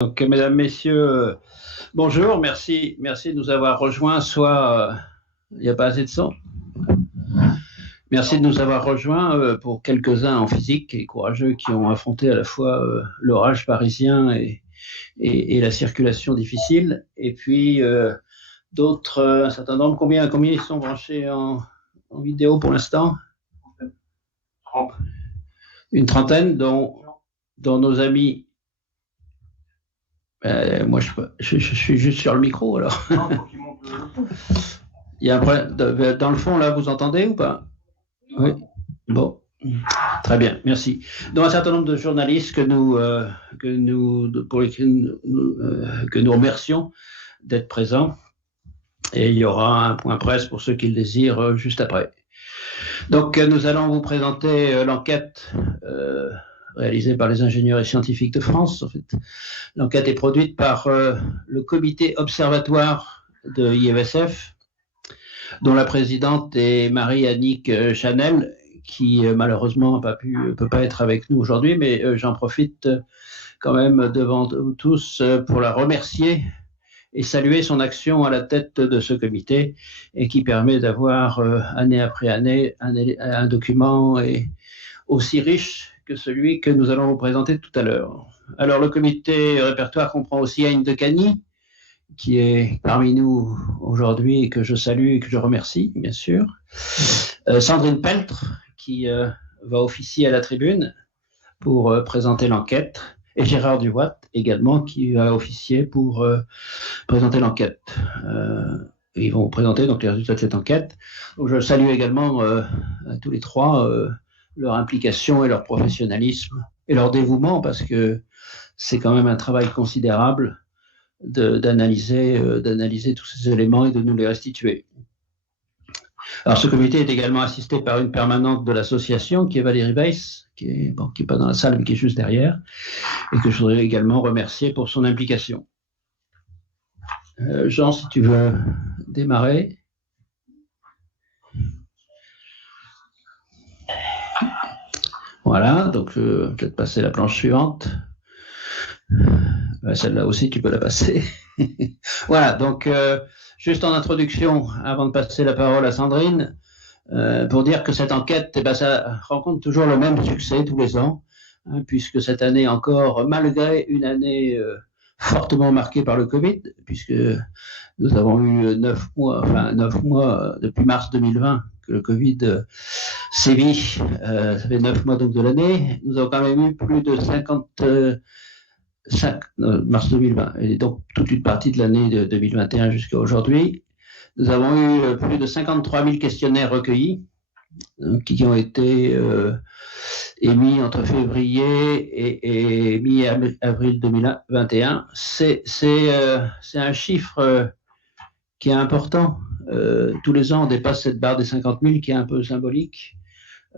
Donc, mesdames, messieurs, bonjour, merci de nous avoir rejoints. Il n'y a pas assez de son. Merci de nous avoir rejoints pour quelques-uns en physique et courageux qui ont affronté à la fois l'orage parisien et la circulation difficile. Et puis d'autres, un certain nombre. Combien ils sont branchés en vidéo pour l'instant? 30. Une trentaine, dont nos amis. Moi, je suis juste sur le micro, alors. Non, faut qu'il monte le son. Il y a un problème. Dans le fond, là, vous entendez ou pas? Oui. Bon. Très bien, merci. Donc, un certain nombre de journalistes que nous remercions d'être présents. Et il y aura un point presse pour ceux qui le désirent juste après. Donc, nous allons vous présenter l'enquête réalisée par les ingénieurs et scientifiques de France. En fait, l'enquête est produite par le comité observatoire de l'IESF, dont la présidente est Marie-Annick Chanel, qui malheureusement peut pas être avec nous aujourd'hui, mais j'en profite quand même devant vous tous pour la remercier et saluer son action à la tête de ce comité et qui permet d'avoir année après année un document aussi riche que celui que nous allons vous présenter tout à l'heure. Alors, le comité répertoire comprend aussi Anne de Cagny, qui est parmi nous aujourd'hui et que je salue et que je remercie, bien sûr. Sandrine Peltre, qui va officier à la tribune pour présenter l'enquête. Et Gérard Duvoit, également, qui va officier pour présenter l'enquête. Ils vont présenter donc les résultats de cette enquête. Donc, je salue également à tous les trois leur implication et leur professionnalisme et leur dévouement, parce que c'est quand même un travail considérable d'analyser tous ces éléments et de nous les restituer. Alors, ce comité est également assisté par une permanente de l'association, qui est Valérie Weiss, qui est pas dans la salle, mais qui est juste derrière, et que je voudrais également remercier pour son implication. Jean, si tu veux démarrer. Voilà, donc je vais peut-être passer la planche suivante. Celle-là aussi, tu peux la passer. Voilà, donc juste en introduction, avant de passer la parole à Sandrine, pour dire que cette enquête, ça rencontre toujours le même succès tous les ans, hein, puisque cette année encore, malgré une année fortement marquée par le Covid, puisque nous avons eu 9 mois depuis mars 2020 que le Covid sévit, ça fait 9 mois donc de l'année, nous avons quand même eu plus de mars 2020, et donc toute une partie de l'année de 2021 jusqu'à aujourd'hui. Nous avons eu plus de 53 000 questionnaires recueillis, qui ont été émis entre février et mi-avril 2021. C'est un chiffre qui est important. Tous les ans, on dépasse cette barre des 50 000 qui est un peu symbolique.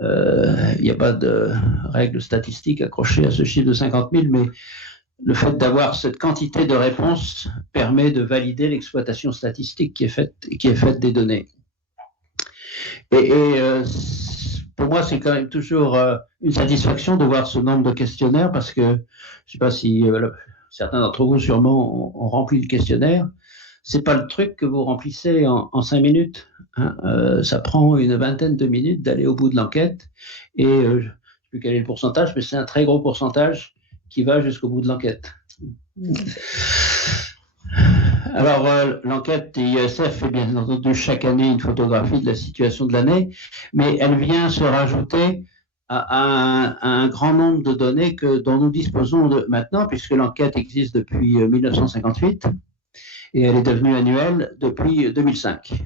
Il n'y a pas de règle statistique accrochée à ce chiffre de 50 000, mais le fait d'avoir cette quantité de réponses permet de valider l'exploitation statistique qui est faite des données. Pour moi, c'est quand même toujours une satisfaction de voir ce nombre de questionnaires, parce que je ne sais pas si certains d'entre vous sûrement ont rempli le questionnaire. C'est pas le truc que vous remplissez en 5 minutes. Hein. Ça prend une vingtaine de minutes d'aller au bout de l'enquête. Et je ne sais plus quel est le pourcentage, mais c'est un très gros pourcentage qui va jusqu'au bout de l'enquête. Alors, l'enquête IESF fait bien entendu chaque année une photographie de la situation de l'année, mais elle vient se rajouter à un grand nombre de données dont nous disposons maintenant, puisque l'enquête existe depuis 1958 et elle est devenue annuelle depuis 2005.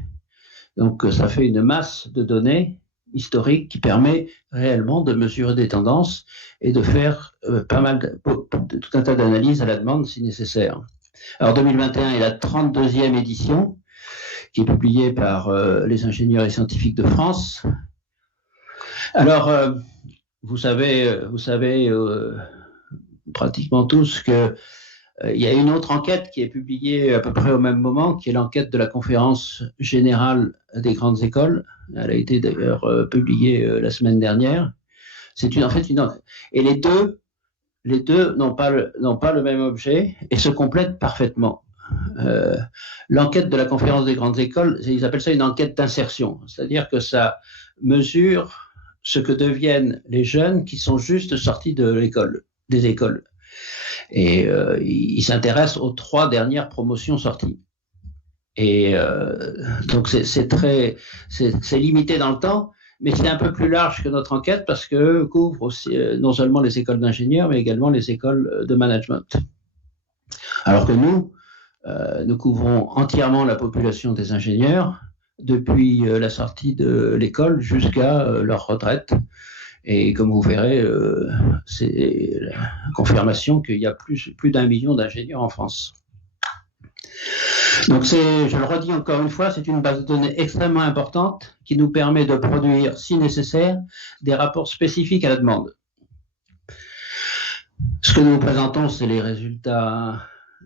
Donc, ça fait une masse de données historique qui permet réellement de mesurer des tendances et de faire tout un tas d'analyses à la demande si nécessaire. Alors 2021 est la 32e édition qui est publiée par les ingénieurs et scientifiques de France. Alors vous savez pratiquement tous que il y a une autre enquête qui est publiée à peu près au même moment, qui est l'enquête de la Conférence générale des grandes écoles. Elle a été d'ailleurs publiée la semaine dernière. C'est en fait une enquête. Et les deux les deux n'ont pas le même objet et se complètent parfaitement. L'enquête de la conférence des grandes écoles, ils appellent ça une enquête d'insertion, c'est-à-dire que ça mesure ce que deviennent les jeunes qui sont juste sortis des écoles. Et ils s'intéressent aux 3 dernières promotions sorties. Et donc c'est limité dans le temps, mais c'est un peu plus large que notre enquête parce que couvre aussi non seulement les écoles d'ingénieurs, mais également les écoles de management. Alors que nous couvrons entièrement la population des ingénieurs depuis la sortie de l'école jusqu'à leur retraite. Et comme vous verrez, c'est la confirmation qu'il y a plus d'1 million d'ingénieurs en France. Donc je le redis encore une fois, c'est une base de données extrêmement importante qui nous permet de produire, si nécessaire, des rapports spécifiques à la demande. Ce que nous vous présentons, c'est les résultats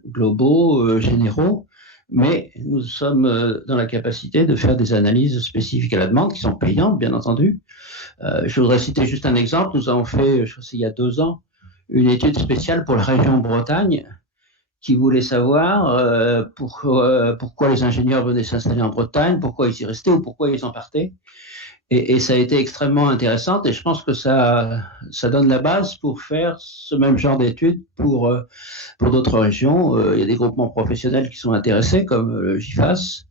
globaux, généraux, mais nous sommes dans la capacité de faire des analyses spécifiques à la demande qui sont payantes, bien entendu. Je voudrais citer juste un exemple. Nous avons fait, je sais, il y a 2 ans, une étude spéciale pour la région Bretagne qui voulait savoir pourquoi les ingénieurs venaient s'installer en Bretagne, pourquoi ils y restaient ou pourquoi ils en partaient. Et ça a été extrêmement intéressant et je pense que ça donne la base pour faire ce même genre d'études pour d'autres régions. Il y a des groupements professionnels qui sont intéressés, comme le GIFAS.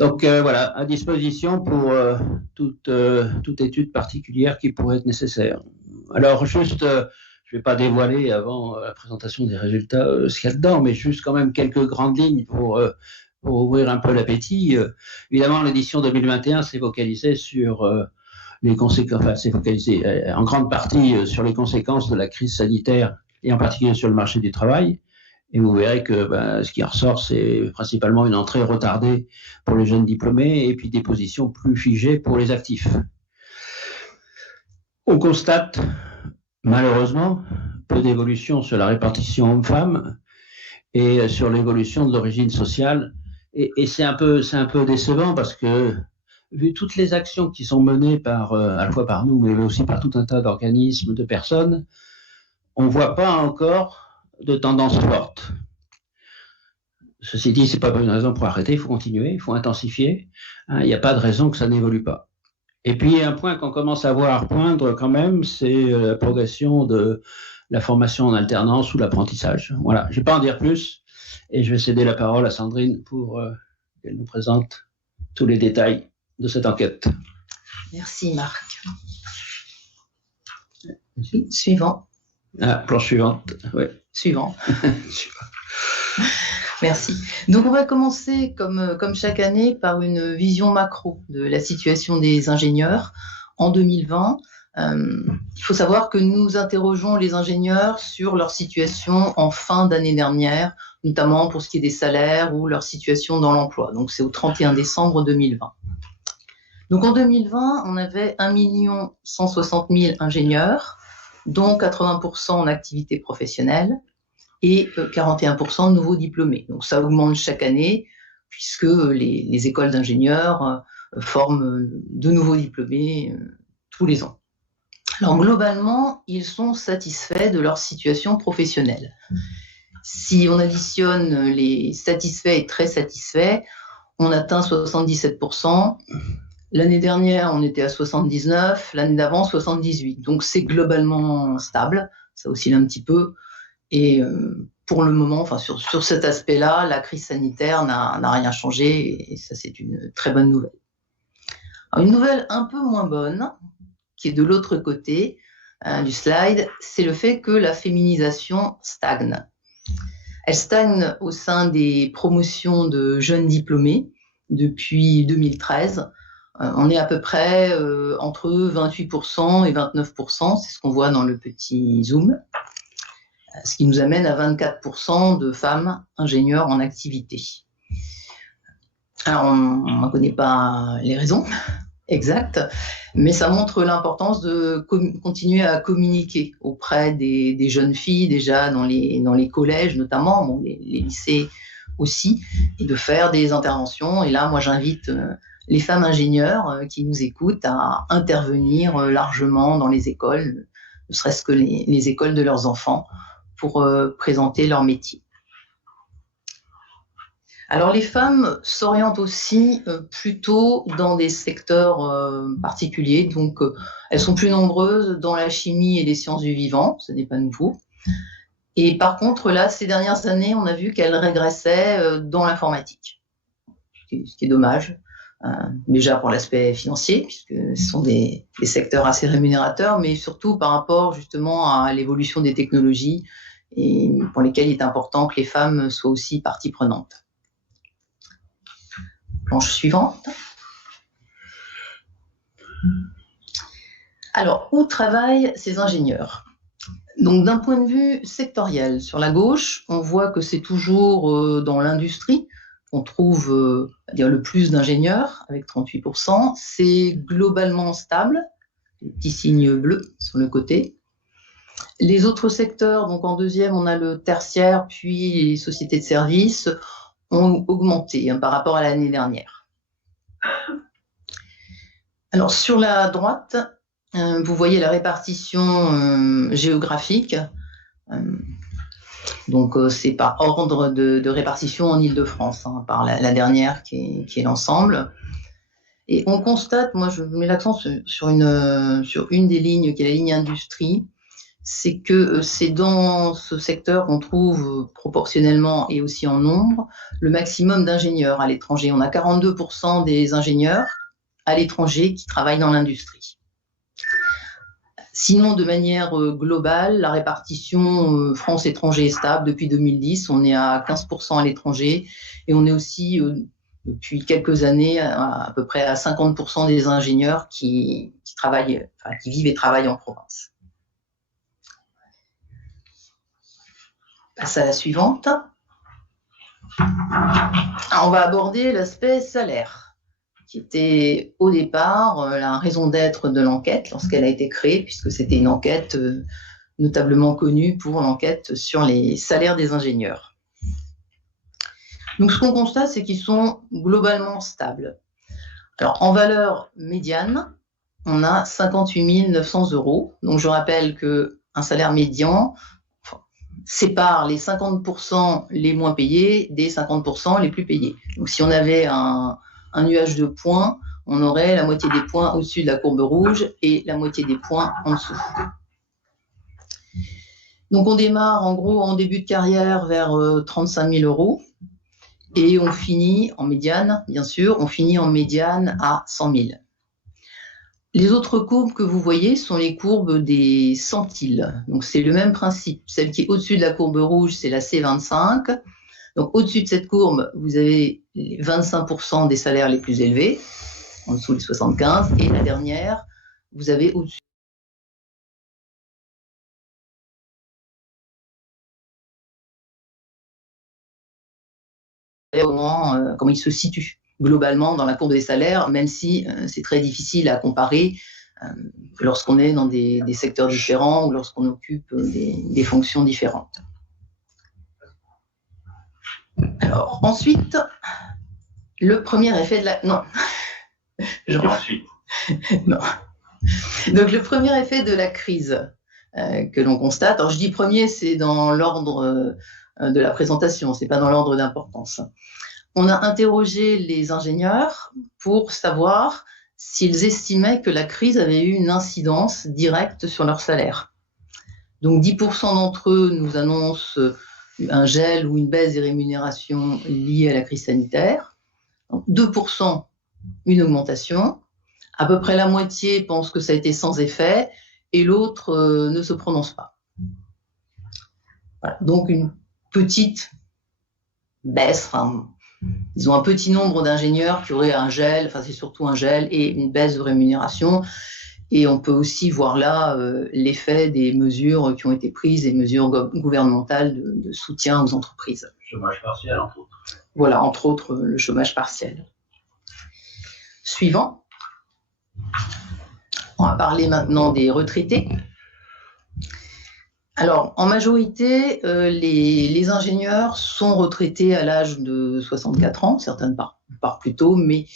Donc voilà, à disposition pour toute étude particulière qui pourrait être nécessaire. Alors juste, je ne vais pas dévoiler avant la présentation des résultats ce qu'il y a dedans, mais juste quand même quelques grandes lignes pour ouvrir un peu l'appétit. Évidemment, l'édition 2021 s'est focalisée sur les conséquences, enfin, s'est focalisée en grande partie sur les conséquences de la crise sanitaire et en particulier sur le marché du travail. Et vous verrez que ce qui en ressort, c'est principalement une entrée retardée pour les jeunes diplômés et puis des positions plus figées pour les actifs. On constate, malheureusement, peu d'évolution sur la répartition homme-femme et sur l'évolution de l'origine sociale. Et c'est un peu décevant parce que, vu toutes les actions qui sont menées à la fois par nous, mais aussi par tout un tas d'organismes, de personnes, on ne voit pas encore de tendance forte. Ceci dit, ce n'est pas une raison pour arrêter, il faut continuer, il faut intensifier. Il n'y a pas de raison que ça n'évolue pas. Et puis, un point qu'on commence à voir poindre quand même, c'est la progression de la formation en alternance ou l'apprentissage. Voilà, je ne vais pas en dire plus. Et je vais céder la parole à Sandrine pour qu'elle nous présente tous les détails de cette enquête. Merci Marc. Suivant. Planche suivante, oui. Suivant. Merci. Donc on va commencer comme chaque année par une vision macro de la situation des ingénieurs en 2020. Il faut savoir que nous interrogeons les ingénieurs sur leur situation en fin d'année dernière, notamment pour ce qui est des salaires ou leur situation dans l'emploi. Donc c'est au 31 décembre 2020. Donc en 2020, on avait 1 160 000 ingénieurs, dont 80% en activité professionnelle et 41% de nouveaux diplômés. Donc ça augmente chaque année puisque les écoles d'ingénieurs forment de nouveaux diplômés tous les ans. Alors globalement, ils sont satisfaits de leur situation professionnelle. Si on additionne les satisfaits et très satisfaits, on atteint 77%. L'année dernière, on était à 79%, l'année d'avant, 78%. Donc c'est globalement stable, ça oscille un petit peu. Et pour le moment, enfin sur cet aspect-là, la crise sanitaire n'a rien changé et ça c'est une très bonne nouvelle. Alors, une nouvelle un peu moins bonne, qui est de l'autre côté du slide, c'est le fait que la féminisation stagne. Elle stagne au sein des promotions de jeunes diplômés depuis 2013. On est à peu près entre 28% et 29%, c'est ce qu'on voit dans le petit zoom, ce qui nous amène à 24% de femmes ingénieurs en activité. Alors, on ne connaît pas les raisons exactes, mais ça montre l'importance de continuer à communiquer auprès des jeunes filles, déjà dans les collèges notamment, bon, les lycées aussi, et de faire des interventions. Et là, moi, j'invite les femmes ingénieurs qui nous écoutent à intervenir largement dans les écoles, ne serait-ce que les écoles de leurs enfants, pour présenter leur métier. Alors les femmes s'orientent aussi plutôt dans des secteurs particuliers, donc elles sont plus nombreuses dans la chimie et les sciences du vivant, ce n'est pas nouveau. Et par contre, là, ces dernières années, on a vu qu'elles régressaient dans l'informatique, ce qui est dommage. Déjà pour l'aspect financier, puisque ce sont des secteurs assez rémunérateurs, mais surtout par rapport justement à l'évolution des technologies et pour lesquelles il est important que les femmes soient aussi partie prenante. Planche suivante. Alors, où travaillent ces ingénieurs? Donc, d'un point de vue sectoriel, sur la gauche, on voit que c'est toujours dans l'industrie qu'on trouve le plus d'ingénieurs, avec 38%. C'est globalement stable, les petits signes bleus sur le côté. Les autres secteurs, donc en deuxième, on a le tertiaire, puis les sociétés de services, ont augmenté par rapport à l'année dernière. Alors, sur la droite, vous voyez la répartition géographique. Donc, c'est par ordre de répartition en Île-de-France, par la dernière qui est l'ensemble. Et on constate, moi je mets l'accent sur une des lignes qui est la ligne industrie, c'est que c'est dans ce secteur qu'on trouve proportionnellement et aussi en nombre le maximum d'ingénieurs à l'étranger. On a 42% des ingénieurs à l'étranger qui travaillent dans l'industrie. Sinon, de manière globale, la répartition France-étranger est stable. Depuis 2010, on est à 15% à l'étranger et on est aussi, depuis quelques années, à peu près à 50% des ingénieurs qui vivent et travaillent en province. Passe à la suivante. Alors, on va aborder l'aspect salaire, qui était au départ la raison d'être de l'enquête lorsqu'elle a été créée, puisque c'était une enquête notablement connue pour l'enquête sur les salaires des ingénieurs. Donc ce qu'on constate, c'est qu'ils sont globalement stables. Alors en valeur médiane, on a 58 900 €. Donc je rappelle qu'un salaire médian sépare les 50% les moins payés des 50% les plus payés. Donc si on avait un nuage de points, on aurait la moitié des points au-dessus de la courbe rouge et la moitié des points en dessous. Donc on démarre en gros en début de carrière vers 35 000 € et on finit en médiane, bien sûr, on finit en médiane à 100 000. Les autres courbes que vous voyez sont les courbes des centiles. Donc c'est le même principe. Celle qui est au-dessus de la courbe rouge, c'est la C25. Donc au-dessus de cette courbe, vous avez les 25% des salaires les plus élevés, en dessous des 75, et la dernière, vous avez au-dessus. Comment ils se situent globalement dans la courbe des salaires, même si c'est très difficile à comparer lorsqu'on est dans des secteurs différents ou lorsqu'on occupe des fonctions différentes. Alors, ensuite, le premier effet de la... Non. Ensuite. Non. Donc, le premier effet de la crise que l'on constate, alors je dis premier, c'est dans l'ordre de la présentation, c'est pas dans l'ordre d'importance. On a interrogé les ingénieurs pour savoir s'ils estimaient que la crise avait eu une incidence directe sur leur salaire. Donc 10% d'entre eux nous annoncent un gel ou une baisse des rémunérations liées à la crise sanitaire. Donc 2% une augmentation. À peu près la moitié pense que ça a été sans effet et l'autre ne se prononce pas. Voilà. Donc une petite baisse, ils ont un petit nombre d'ingénieurs qui auraient un gel, c'est surtout un gel et une baisse de rémunération. Et on peut aussi voir là l'effet des mesures qui ont été prises, des mesures gouvernementales de soutien aux entreprises. Chômage partiel, entre autres. Voilà, entre autres, le chômage partiel. Suivant. On va parler maintenant des retraités. Alors, en majorité, les ingénieurs sont retraités à l'âge de 64 ans, certaines partent plus tôt, mais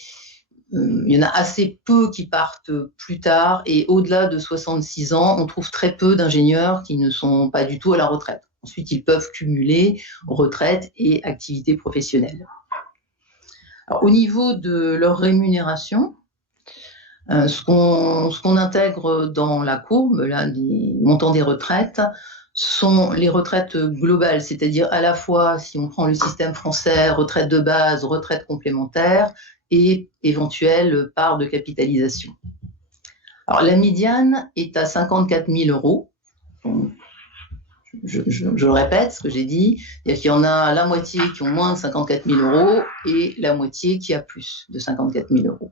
il y en a assez peu qui partent plus tard, et au-delà de 66 ans, on trouve très peu d'ingénieurs qui ne sont pas du tout à la retraite. Ensuite, ils peuvent cumuler retraite et activité professionnelle. Alors, au niveau de leur rémunération, ce qu'on intègre dans la courbe là, des montants des retraites sont les retraites globales, c'est-à-dire à la fois, si on prend le système français, retraite de base, retraite complémentaire et éventuelle part de capitalisation. Alors la médiane est à 54 000 euros. Je répète ce que j'ai dit, c'est-à-dire qu'il y en a la moitié qui ont moins de 54 000 euros et la moitié qui a plus de 54 000 euros.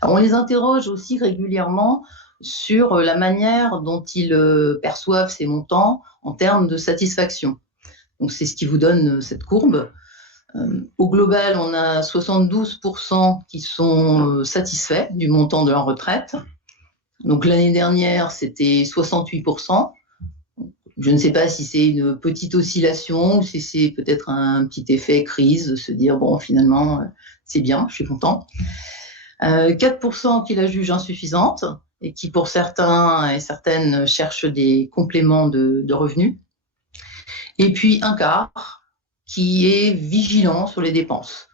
Alors, on les interroge aussi régulièrement sur la manière dont ils perçoivent ces montants en termes de satisfaction. Donc c'est ce qui vous donne cette courbe. Au global, on a 72% qui sont satisfaits du montant de leur retraite. Donc l'année dernière, c'était 68%. Je ne sais pas si c'est une petite oscillation ou si c'est peut-être un petit effet crise, de se dire, bon, finalement, c'est bien, je suis content. 4% qui la jugent insuffisante et qui, pour certains et certaines, cherchent des compléments de revenus. Et puis un quart qui est vigilant sur les dépenses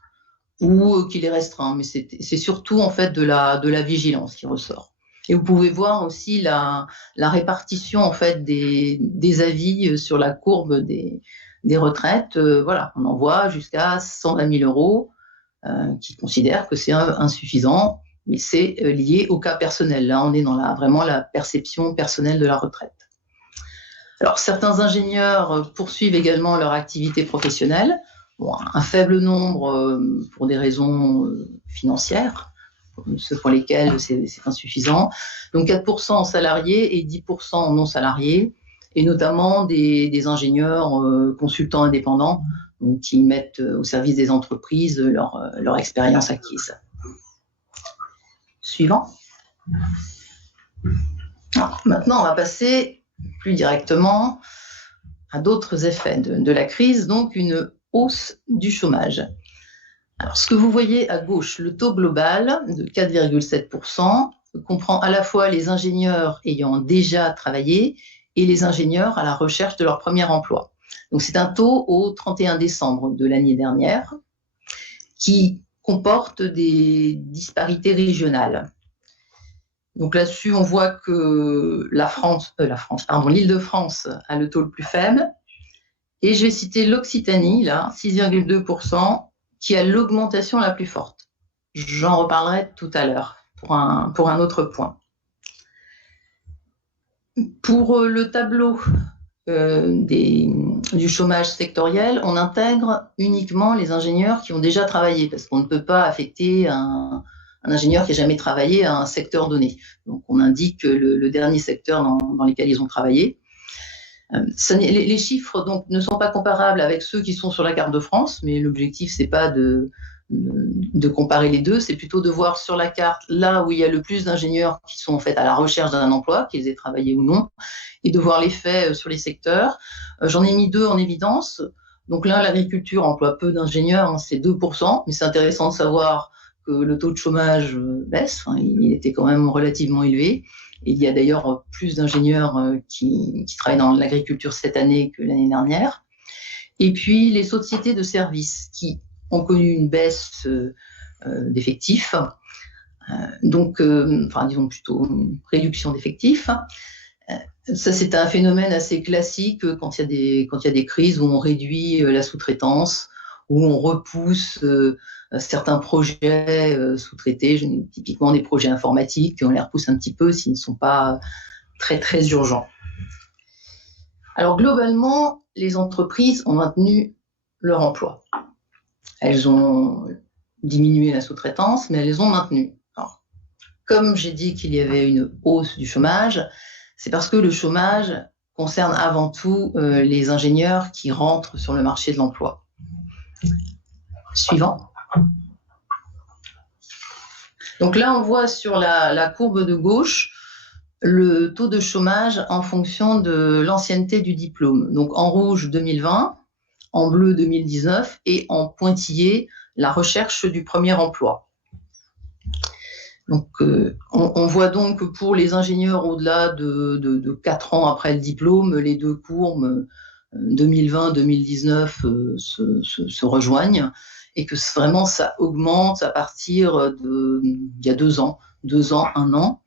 ou qui les restreint. Mais c'est surtout en fait de la vigilance qui ressort. Et vous pouvez voir aussi la répartition en fait des avis sur la courbe des retraites. Voilà, on en voit jusqu'à 120 000 euros qui considèrent que c'est insuffisant, mais c'est lié au cas personnel. Là, on est dans vraiment la perception personnelle de la retraite. Alors, certains ingénieurs poursuivent également leur activité professionnelle. Bon, un faible nombre pour des raisons financières, ceux pour lesquels c'est insuffisant. Donc 4% en salariés et 10% en non salariés, et notamment des ingénieurs consultants indépendants donc, qui mettent au service des entreprises leur expérience acquise. Suivant. Alors, maintenant, on va passer plus directement à d'autres effets de la crise, donc une hausse du chômage. Alors, ce que vous voyez à gauche, le taux global de 4,7% comprend à la fois les ingénieurs ayant déjà travaillé et les ingénieurs à la recherche de leur premier emploi. Donc, c'est un taux au 31 décembre de l'année dernière qui comporte des disparités régionales. Donc là-dessus, on voit que l'Île-de-France a le taux le plus faible. Et je vais citer l'Occitanie, là, 6,2%, qui a l'augmentation la plus forte. J'en reparlerai tout à l'heure pour un autre point. Pour le tableau du chômage sectoriel, on intègre uniquement les ingénieurs qui ont déjà travaillé, parce qu'on ne peut pas affecter un ingénieur qui n'a jamais travaillé à un secteur donné. Donc on indique le dernier secteur dans lequel ils ont travaillé. Les chiffres donc ne sont pas comparables avec ceux qui sont sur la carte de France, mais l'objectif c'est pas de comparer les deux, c'est plutôt de voir sur la carte là où il y a le plus d'ingénieurs qui sont en fait à la recherche d'un emploi, qu'ils aient travaillé ou non, et de voir l'effet sur les secteurs. J'en ai mis deux en évidence. Donc là, l'agriculture emploie peu d'ingénieurs, hein, c'est 2%, mais c'est intéressant de savoir que le taux de chômage baisse, hein, il était quand même relativement élevé. Et il y a d'ailleurs plus d'ingénieurs qui travaillent dans l'agriculture cette année que l'année dernière. Et puis les sociétés de services qui ont connu une baisse d'effectifs, disons plutôt une réduction d'effectifs. Ça, c'est un phénomène assez classique quand il y a des crises où on réduit la sous-traitance, où on repousse certains projets sous-traités, typiquement des projets informatiques, on les repousse un petit peu s'ils ne sont pas très, très urgents. Alors, globalement, les entreprises ont maintenu leur emploi. Elles ont diminué la sous-traitance, mais elles les ont maintenues. Alors, comme j'ai dit qu'il y avait une hausse du chômage, c'est parce que le chômage concerne avant tout les ingénieurs qui rentrent sur le marché de l'emploi. Suivant. Donc là, on voit sur la courbe de gauche le taux de chômage en fonction de l'ancienneté du diplôme. Donc en rouge 2020, en bleu 2019 et en pointillé la recherche du premier emploi. Donc, on voit donc que pour les ingénieurs au-delà de 4 ans après le diplôme, les deux courbes 2020-2019 se rejoignent et que vraiment ça augmente à partir d'il y a 2 ans, 1 an.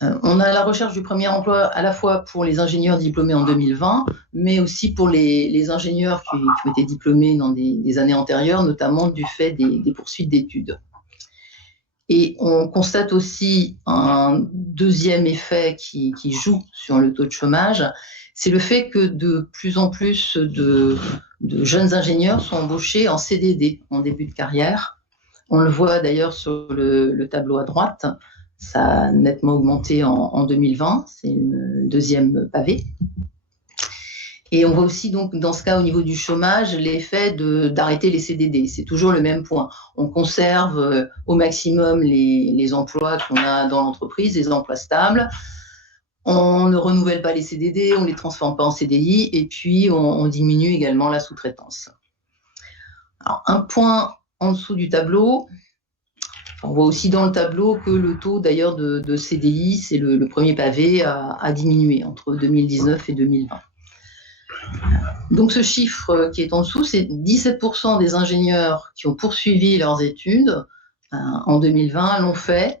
On a la recherche du premier emploi à la fois pour les ingénieurs diplômés en 2020, mais aussi pour les ingénieurs qui ont été diplômés dans des années antérieures, notamment du fait des poursuites d'études. Et on constate aussi un deuxième effet qui joue sur le taux de chômage, c'est le fait que de plus en plus de jeunes ingénieurs sont embauchés en CDD en début de carrière. On le voit d'ailleurs sur le tableau à droite, ça a nettement augmenté en 2020, c'est le deuxième pavé. Et on voit aussi donc dans ce cas au niveau du chômage l'effet d'arrêter les CDD. C'est toujours le même point. On conserve au maximum les emplois qu'on a dans l'entreprise, les emplois stables. On ne renouvelle pas les CDD, on ne les transforme pas en CDI et puis on diminue également la sous-traitance. Alors, un point en dessous du tableau, on voit aussi dans le tableau que le taux d'ailleurs de CDI, c'est le premier pavé, a diminué entre 2019 et 2020. Donc ce chiffre qui est en dessous, c'est 17% des ingénieurs qui ont poursuivi leurs études en 2020 l'ont fait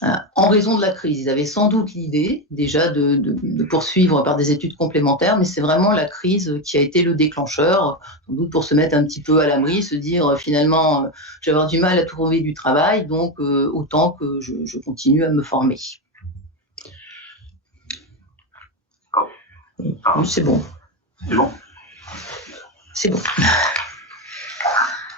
en raison de la crise. Ils avaient sans doute l'idée déjà de poursuivre par des études complémentaires, mais c'est vraiment la crise qui a été le déclencheur, sans doute pour se mettre un petit peu à l'abri, se dire finalement je vais avoir du mal à trouver du travail, donc autant que je continue à me former. Oui, c'est bon. C'est bon. C'est bon.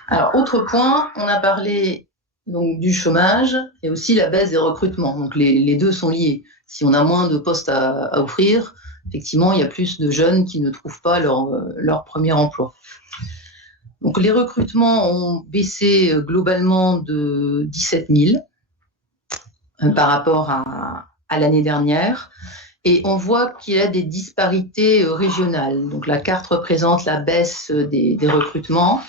Alors, autre point, on a parlé donc du chômage et aussi la baisse des recrutements. Donc, les deux sont liés. Si on a moins de postes à offrir, effectivement, il y a plus de jeunes qui ne trouvent pas leur premier emploi. Donc, les recrutements ont baissé globalement de 17 000 par rapport à l'année dernière. Et on voit qu'il y a des disparités régionales. Donc la carte représente la baisse des recrutements.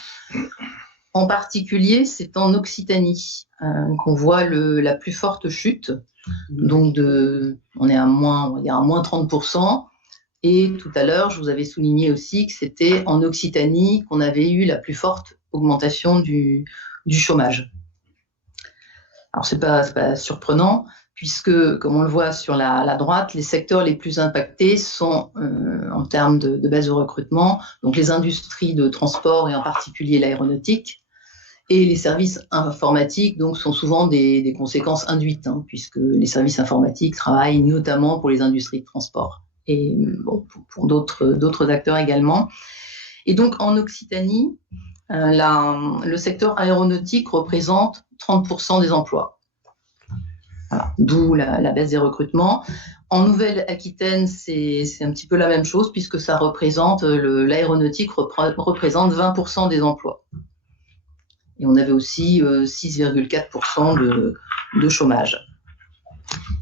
En particulier, c'est en Occitanie qu'on voit la plus forte chute. Donc on est à moins 30%. Et tout à l'heure, je vous avais souligné aussi que c'était en Occitanie qu'on avait eu la plus forte augmentation du chômage. Alors c'est pas surprenant, puisque, comme on le voit sur la droite, les secteurs les plus impactés sont, en termes de baisse de recrutement, donc les industries de transport et en particulier l'aéronautique, et les services informatiques donc, sont souvent des conséquences induites, puisque les services informatiques travaillent notamment pour les industries de transport et bon, pour d'autres acteurs également. Et donc en Occitanie, le secteur aéronautique représente 30% des emplois. Voilà, d'où la baisse des recrutements. En Nouvelle-Aquitaine, c'est un petit peu la même chose puisque ça représente l'aéronautique représente 20% des emplois. Et on avait aussi 6,4% de chômage.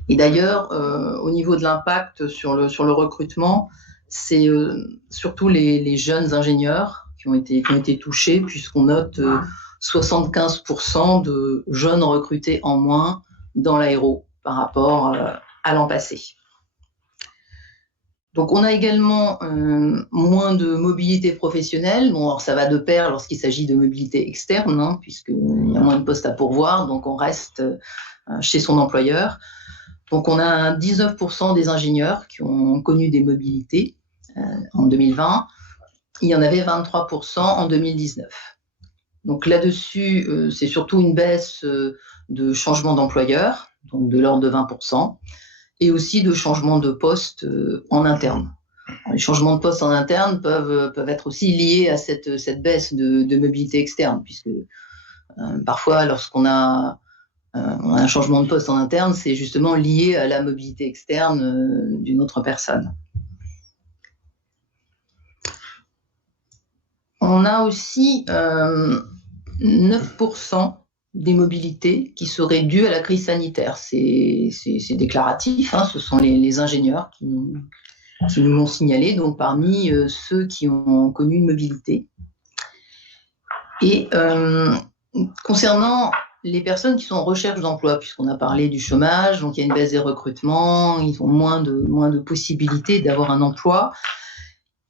Et d'ailleurs, au niveau de l'impact sur le recrutement, c'est surtout les jeunes ingénieurs qui ont été touchés puisqu'on note 75% de jeunes recrutés en moins dans l'aéro par rapport à l'an passé. Donc on a également moins de mobilité professionnelle. Bon, alors ça va de pair lorsqu'il s'agit de mobilité externe, puisqu'il y a moins de postes à pourvoir, donc on reste chez son employeur. Donc on a 19% des ingénieurs qui ont connu des mobilités en 2020. Il y en avait 23% en 2019. Donc là-dessus, c'est surtout une baisse de changement d'employeur, donc de l'ordre de 20%, et aussi de changement de poste en interne. Alors, les changements de poste en interne peuvent être aussi liés à cette baisse de mobilité externe, puisque parfois, lorsqu'on a un changement de poste en interne, c'est justement lié à la mobilité externe d'une autre personne. On a aussi 9% des mobilités qui seraient dues à la crise sanitaire. C'est déclaratif, ce sont les ingénieurs qui nous l'ont signalé, donc parmi ceux qui ont connu une mobilité. Et concernant les personnes qui sont en recherche d'emploi, puisqu'on a parlé du chômage, donc il y a une baisse des recrutements, ils ont moins de possibilités d'avoir un emploi.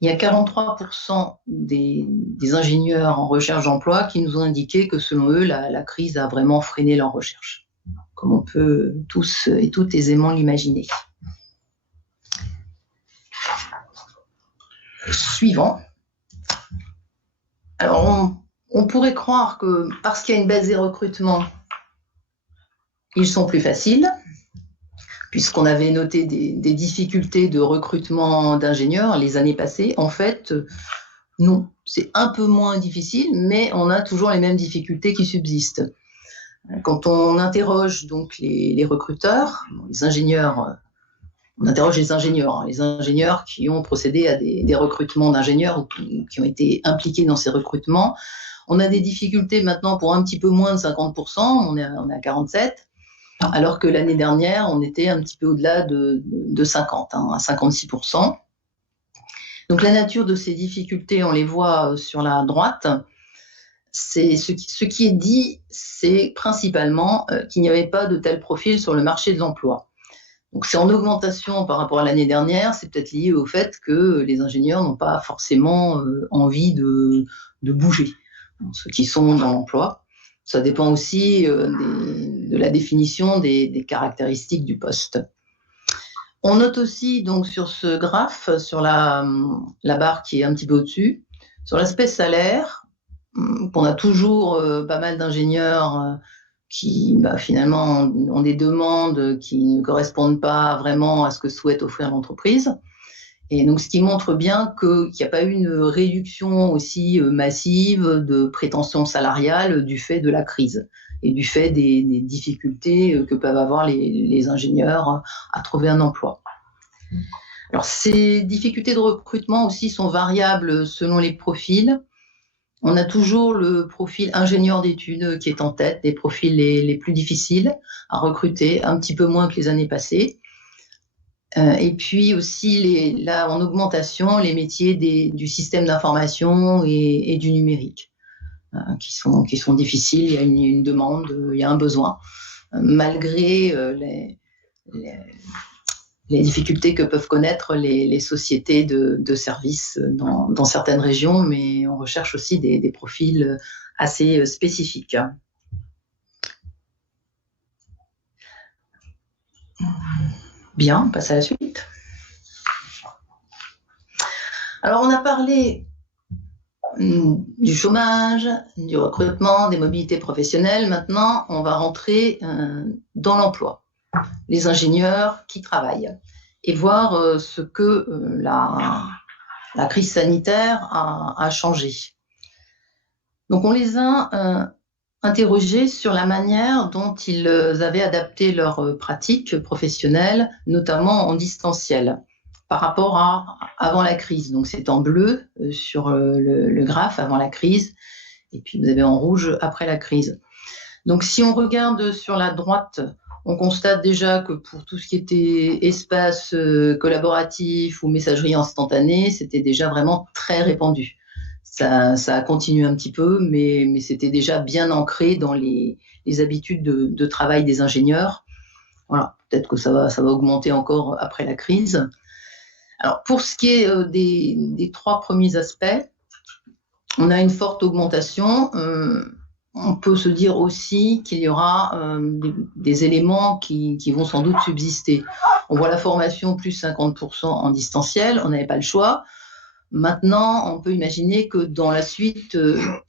Il y a 43% des ingénieurs en recherche d'emploi qui nous ont indiqué que selon eux, la crise a vraiment freiné leur recherche, comme on peut tous et toutes aisément l'imaginer. Suivant. Alors, on pourrait croire que parce qu'il y a une baisse des recrutements, ils sont plus faciles, puisqu'on avait noté des difficultés de recrutement d'ingénieurs les années passées. En fait, non, c'est un peu moins difficile, mais on a toujours les mêmes difficultés qui subsistent. Quand on interroge donc les recruteurs, les ingénieurs, on interroge les ingénieurs qui ont procédé à des recrutements d'ingénieurs ou qui ont été impliqués dans ces recrutements. On a des difficultés maintenant pour un petit peu moins de 50%, on est à 47%. Alors que l'année dernière, on était un petit peu au-delà de 50, à 56%. Donc la nature de ces difficultés, on les voit sur la droite. C'est ce qui est dit, c'est principalement qu'il n'y avait pas de tel profil sur le marché de l'emploi. Donc c'est en augmentation par rapport à l'année dernière, c'est peut-être lié au fait que les ingénieurs n'ont pas forcément envie de bouger, ceux qui sont dans l'emploi. Ça dépend aussi de la définition des caractéristiques du poste. On note aussi donc sur ce graphe, sur la barre qui est un petit peu au-dessus, sur l'aspect salaire, qu'on a toujours pas mal d'ingénieurs qui finalement ont des demandes qui ne correspondent pas vraiment à ce que souhaite offrir l'entreprise. Et donc, ce qui montre bien qu'il n'y a pas eu une réduction aussi massive de prétentions salariales du fait de la crise et du fait des difficultés que peuvent avoir les ingénieurs à trouver un emploi. Alors, ces difficultés de recrutement aussi sont variables selon les profils. On a toujours le profil ingénieur d'études qui est en tête, des profils les plus difficiles à recruter, un petit peu moins que les années passées. Et puis aussi, là, en augmentation, les métiers du système d'information et du numérique, qui sont difficiles. Il y a une demande, il y a un besoin, malgré les difficultés que peuvent connaître les sociétés de services dans certaines régions, mais on recherche aussi des profils assez spécifiques. Bien, on passe à la suite. Alors, on a parlé du chômage, du recrutement, des mobilités professionnelles. Maintenant, on va rentrer dans l'emploi, les ingénieurs qui travaillent, et voir ce que la crise sanitaire a changé. Donc, on les a interrogés sur la manière dont ils avaient adapté leurs pratiques professionnelles, notamment en distanciel, par rapport à avant la crise. Donc c'est en bleu sur le graphe avant la crise, et puis vous avez en rouge après la crise. Donc si on regarde sur la droite, on constate déjà que pour tout ce qui était espace collaboratif ou messagerie instantanée, c'était déjà vraiment très répandu. Ça a continué un petit peu, mais c'était déjà bien ancré dans les habitudes de travail des ingénieurs. Voilà, peut-être que ça va augmenter encore après la crise. Alors, pour ce qui est des trois premiers aspects, on a une forte augmentation. On peut se dire aussi qu'il y aura des éléments qui vont sans doute subsister. On voit la formation plus 50% en distanciel, on n'avait pas le choix. Maintenant, on peut imaginer que dans la suite,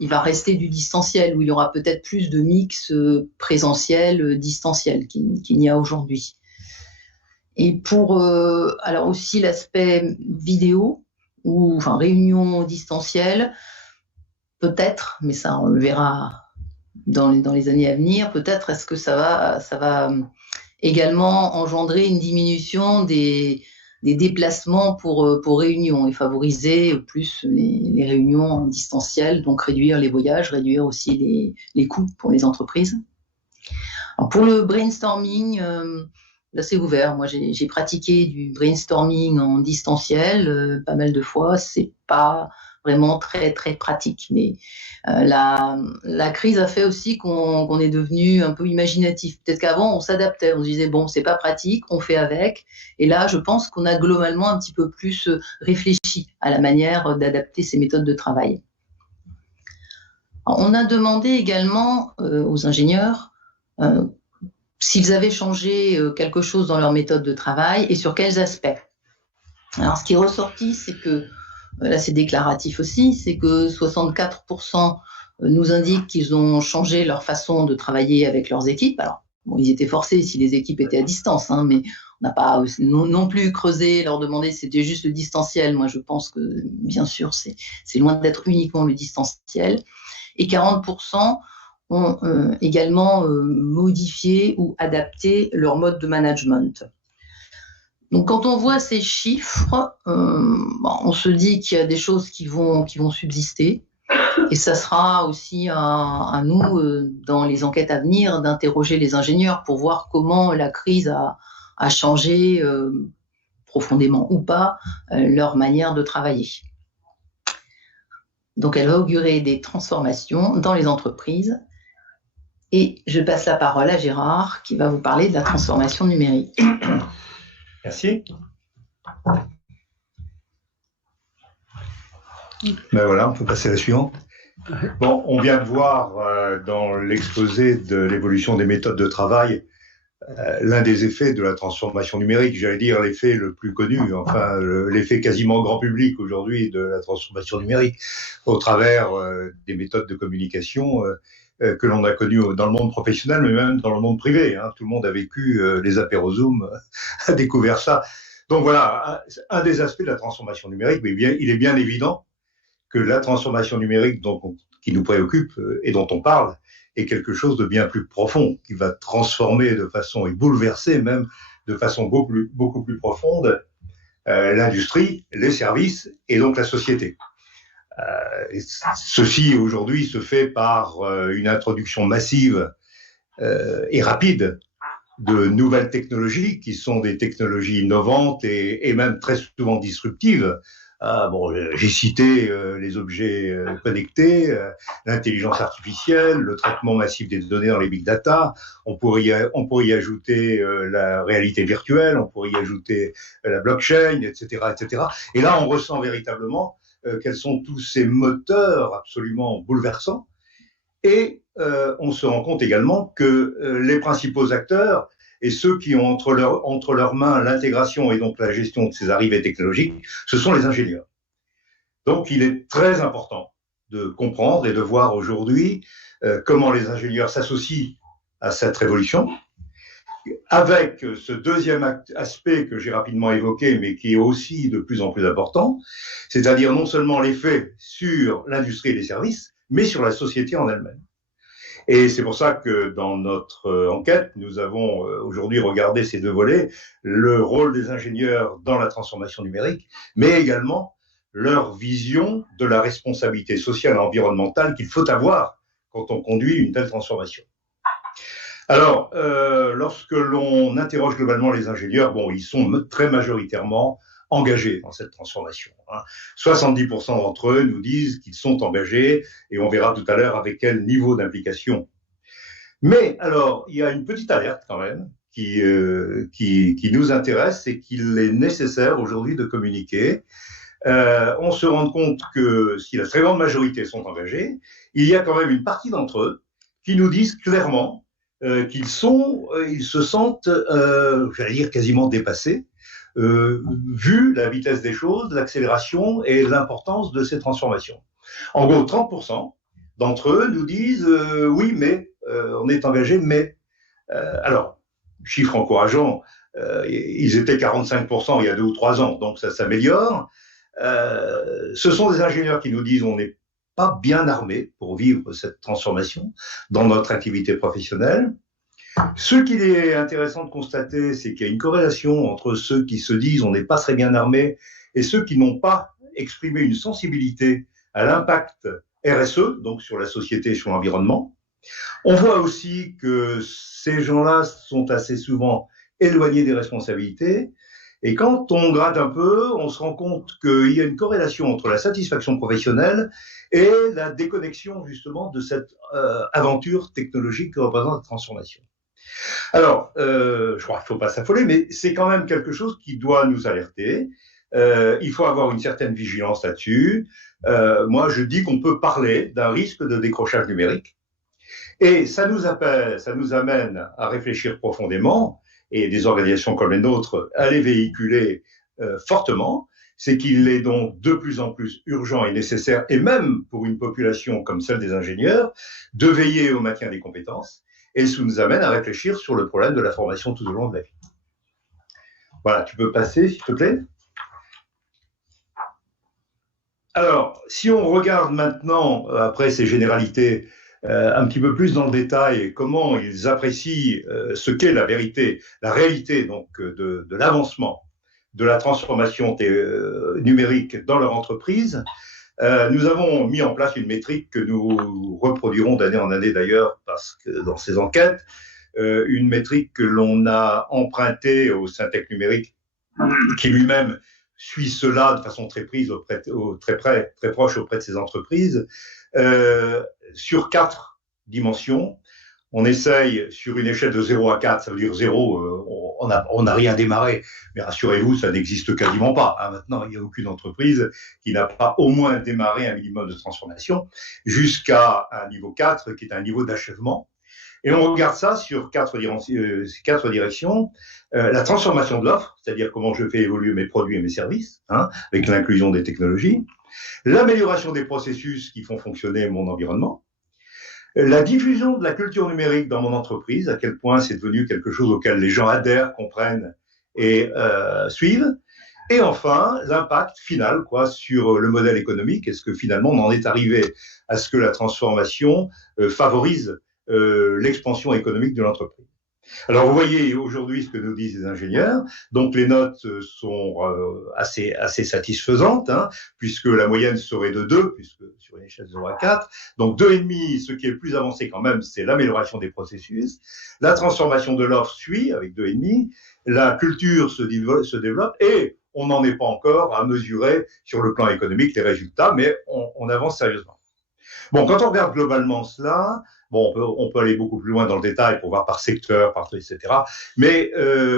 il va rester du distanciel, où il y aura peut-être plus de mix présentiel-distanciel qu'il n'y a aujourd'hui. Et pour alors aussi l'aspect vidéo, ou enfin réunion distancielle, peut-être, mais ça on le verra dans les années à venir, peut-être est-ce que ça va également engendrer une diminution des déplacements pour réunions et favoriser plus les réunions en distanciel, donc réduire les voyages, réduire aussi les coûts pour les entreprises. Alors pour le brainstorming, là c'est ouvert. Moi j'ai pratiqué du brainstorming en distanciel pas mal de fois. C'est pas vraiment très très pratique. Mais la crise a fait aussi qu'on est devenu un peu imaginatif. Peut-être qu'avant on s'adaptait, on se disait bon, c'est pas pratique, on fait avec. Et là, je pense qu'on a globalement un petit peu plus réfléchi à la manière d'adapter ces méthodes de travail. Alors, on a demandé également aux ingénieurs s'ils avaient changé quelque chose dans leur méthode de travail et sur quels aspects. Alors, ce qui est ressorti, c'est que, là c'est déclaratif aussi, c'est que 64% nous indiquent qu'ils ont changé leur façon de travailler avec leurs équipes. Alors, bon, ils étaient forcés si les équipes étaient à distance, hein, mais on n'a pas non plus creusé, leur demander si c'était juste le distanciel. Moi, je pense que, bien sûr, c'est loin d'être uniquement le distanciel. Et 40% ont également modifié ou adapté leur mode de management. Donc, quand on voit ces chiffres, on se dit qu'il y a des choses qui vont subsister. Et ça sera aussi à nous, dans les enquêtes à venir, d'interroger les ingénieurs pour voir comment la crise a changé, profondément ou pas, leur manière de travailler. Donc, elle va augurer des transformations dans les entreprises. Et je passe la parole à Gérard, qui va vous parler de la transformation numérique. Merci. Ben voilà, on peut passer à la suivante. Bon, on vient de voir dans l'exposé de l'évolution des méthodes de travail l'un des effets de la transformation numérique, j'allais dire l'effet le plus connu, enfin l'effet quasiment grand public aujourd'hui de la transformation numérique, au travers des méthodes de communication que l'on a connues dans le monde professionnel, mais même dans le monde privé. Hein. Tout le monde a vécu les apéros Zoom, a découvert ça. Donc voilà, un des aspects de la transformation numérique, mais il est bien évident que la transformation numérique qui nous préoccupe et dont on parle est quelque chose de bien plus profond, qui va transformer de façon, et bouleverser même de façon beaucoup plus profonde l'industrie, les services et donc la société. Ceci aujourd'hui se fait par une introduction massive et rapide de nouvelles technologies qui sont des technologies innovantes et même très souvent disruptives. J'ai cité les objets connectés, l'intelligence artificielle, le traitement massif des données dans les big data. On pourrait y ajouter la réalité virtuelle, on pourrait y ajouter la blockchain, etc., etc. Et là, on ressent véritablement quels sont tous ces moteurs absolument bouleversants. Et on se rend compte également que les principaux acteurs et ceux qui ont entre leurs mains l'intégration et donc la gestion de ces arrivées technologiques, ce sont les ingénieurs. Donc, il est très important de comprendre et de voir aujourd'hui comment les ingénieurs s'associent à cette révolution, avec ce deuxième aspect que j'ai rapidement évoqué, mais qui est aussi de plus en plus important, c'est-à-dire non seulement l'effet sur l'industrie et les services, mais sur la société en elle-même. Et c'est pour ça que dans notre enquête, nous avons aujourd'hui regardé ces deux volets, le rôle des ingénieurs dans la transformation numérique, mais également leur vision de la responsabilité sociale et environnementale qu'il faut avoir quand on conduit une telle transformation. Alors, lorsque l'on interroge globalement les ingénieurs, ils sont très majoritairement engagés dans cette transformation. 70% d'entre eux nous disent qu'ils sont engagés, et on verra tout à l'heure avec quel niveau d'implication. Mais alors, il y a une petite alerte quand même qui nous intéresse, c'est qu'il est nécessaire aujourd'hui de communiquer. On se rend compte que si la très grande majorité sont engagés, il y a quand même une partie d'entre eux qui nous disent clairement qu'ils se sentent, j'allais dire, quasiment dépassés, vu la vitesse des choses, l'accélération et l'importance de ces transformations. En gros, 30% d'entre eux nous disent oui, mais on est engagé, mais alors, chiffre encourageant, ils étaient 45% il y a 2 ou 3 ans, donc ça s'améliore. Ce sont des ingénieurs qui nous disent on n'est pas bien armés pour vivre cette transformation dans notre activité professionnelle. Ce qu'il est intéressant de constater, c'est qu'il y a une corrélation entre ceux qui se disent on n'est pas très bien armés et ceux qui n'ont pas exprimé une sensibilité à l'impact RSE, donc sur la société et sur l'environnement. On voit aussi que ces gens-là sont assez souvent éloignés des responsabilités Et quand on gratte un peu, on se rend compte qu'il y a une corrélation entre la satisfaction professionnelle et la déconnexion justement de cette aventure technologique que représente la transformation. Alors, je crois qu'il ne faut pas s'affoler, mais c'est quand même quelque chose qui doit nous alerter. Il faut avoir une certaine vigilance là-dessus. Moi, je dis qu'on peut parler d'un risque de décrochage numérique. Et ça nous amène à réfléchir profondément, et des organisations comme les nôtres à les véhiculer fortement. C'est qu'il est donc de plus en plus urgent et nécessaire, et même pour une population comme celle des ingénieurs, de veiller au maintien des compétences. Et ça nous amène à réfléchir sur le problème de la formation tout au long de la vie. Voilà, tu peux passer, s'il te plaît. Alors, si on regarde maintenant, après ces généralités, un petit peu plus dans le détail, comment ils apprécient ce qu'est la vérité, la réalité donc de l'avancement de la transformation numérique dans leur entreprise, nous avons mis en place une métrique que nous reproduirons d'année en année d'ailleurs, parce que dans ces enquêtes, une métrique que l'on a empruntée au Syntec numérique, qui lui-même suit cela de façon très proche auprès de ces entreprises, sur 4 dimensions. On essaye sur une échelle de 0 à 4, ça veut dire 0, on n'a rien démarré, mais rassurez-vous, ça n'existe quasiment pas. Hein. Maintenant, il n'y a aucune entreprise qui n'a pas au moins démarré un minimum de transformation, jusqu'à un niveau 4, qui est un niveau d'achèvement. Et on regarde ça sur 4 directions. La transformation de l'offre, c'est-à-dire comment je fais évoluer mes produits et mes services, hein, avec l'inclusion des technologies. L'amélioration des processus qui font fonctionner mon environnement. La diffusion de la culture numérique dans mon entreprise, à quel point c'est devenu quelque chose auquel les gens adhèrent, comprennent et suivent. Et enfin, l'impact final sur le modèle économique. Est-ce que finalement on en est arrivé à ce que la transformation favorise l'expansion économique de l'entreprise? Alors, vous voyez aujourd'hui ce que nous disent les ingénieurs. Donc, les notes sont assez satisfaisantes, hein, puisque la moyenne serait de 2, puisque sur une échelle de 0 à 4. Donc, 2,5, ce qui est le plus avancé quand même, c'est l'amélioration des processus. La transformation de l'offre suit avec 2,5. La culture se développe et on n'en est pas encore à mesurer sur le plan économique les résultats, mais on avance sérieusement. Bon, quand on regarde globalement cela, bon, on peut aller beaucoup plus loin dans le détail pour voir par secteur, etc. Mais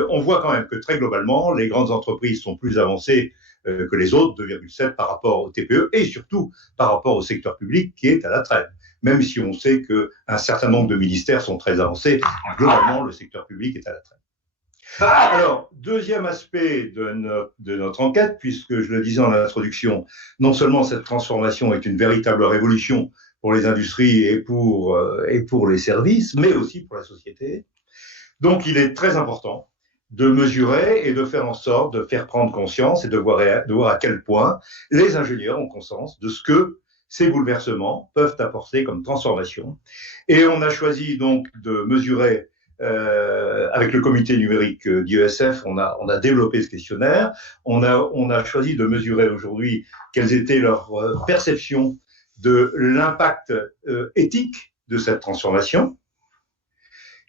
on voit quand même que très globalement, les grandes entreprises sont plus avancées que les autres, 2,7 par rapport au TPE et surtout par rapport au secteur public qui est à la traîne. Même si on sait qu'un certain nombre de ministères sont très avancés, globalement, le secteur public est à la traîne. Alors, deuxième aspect de notre enquête, puisque je le disais en introduction, non seulement cette transformation est une véritable révolution pour les industries et pour les services, mais aussi pour la société. Donc, il est très important de mesurer et de faire en sorte de faire prendre conscience et de voir à quel point les ingénieurs ont conscience de ce que ces bouleversements peuvent apporter comme transformation. Et on a choisi donc de mesurer avec le comité numérique d'IESF, on a développé ce questionnaire. On a choisi de mesurer aujourd'hui quelles étaient leurs perceptions de l'impact éthique de cette transformation,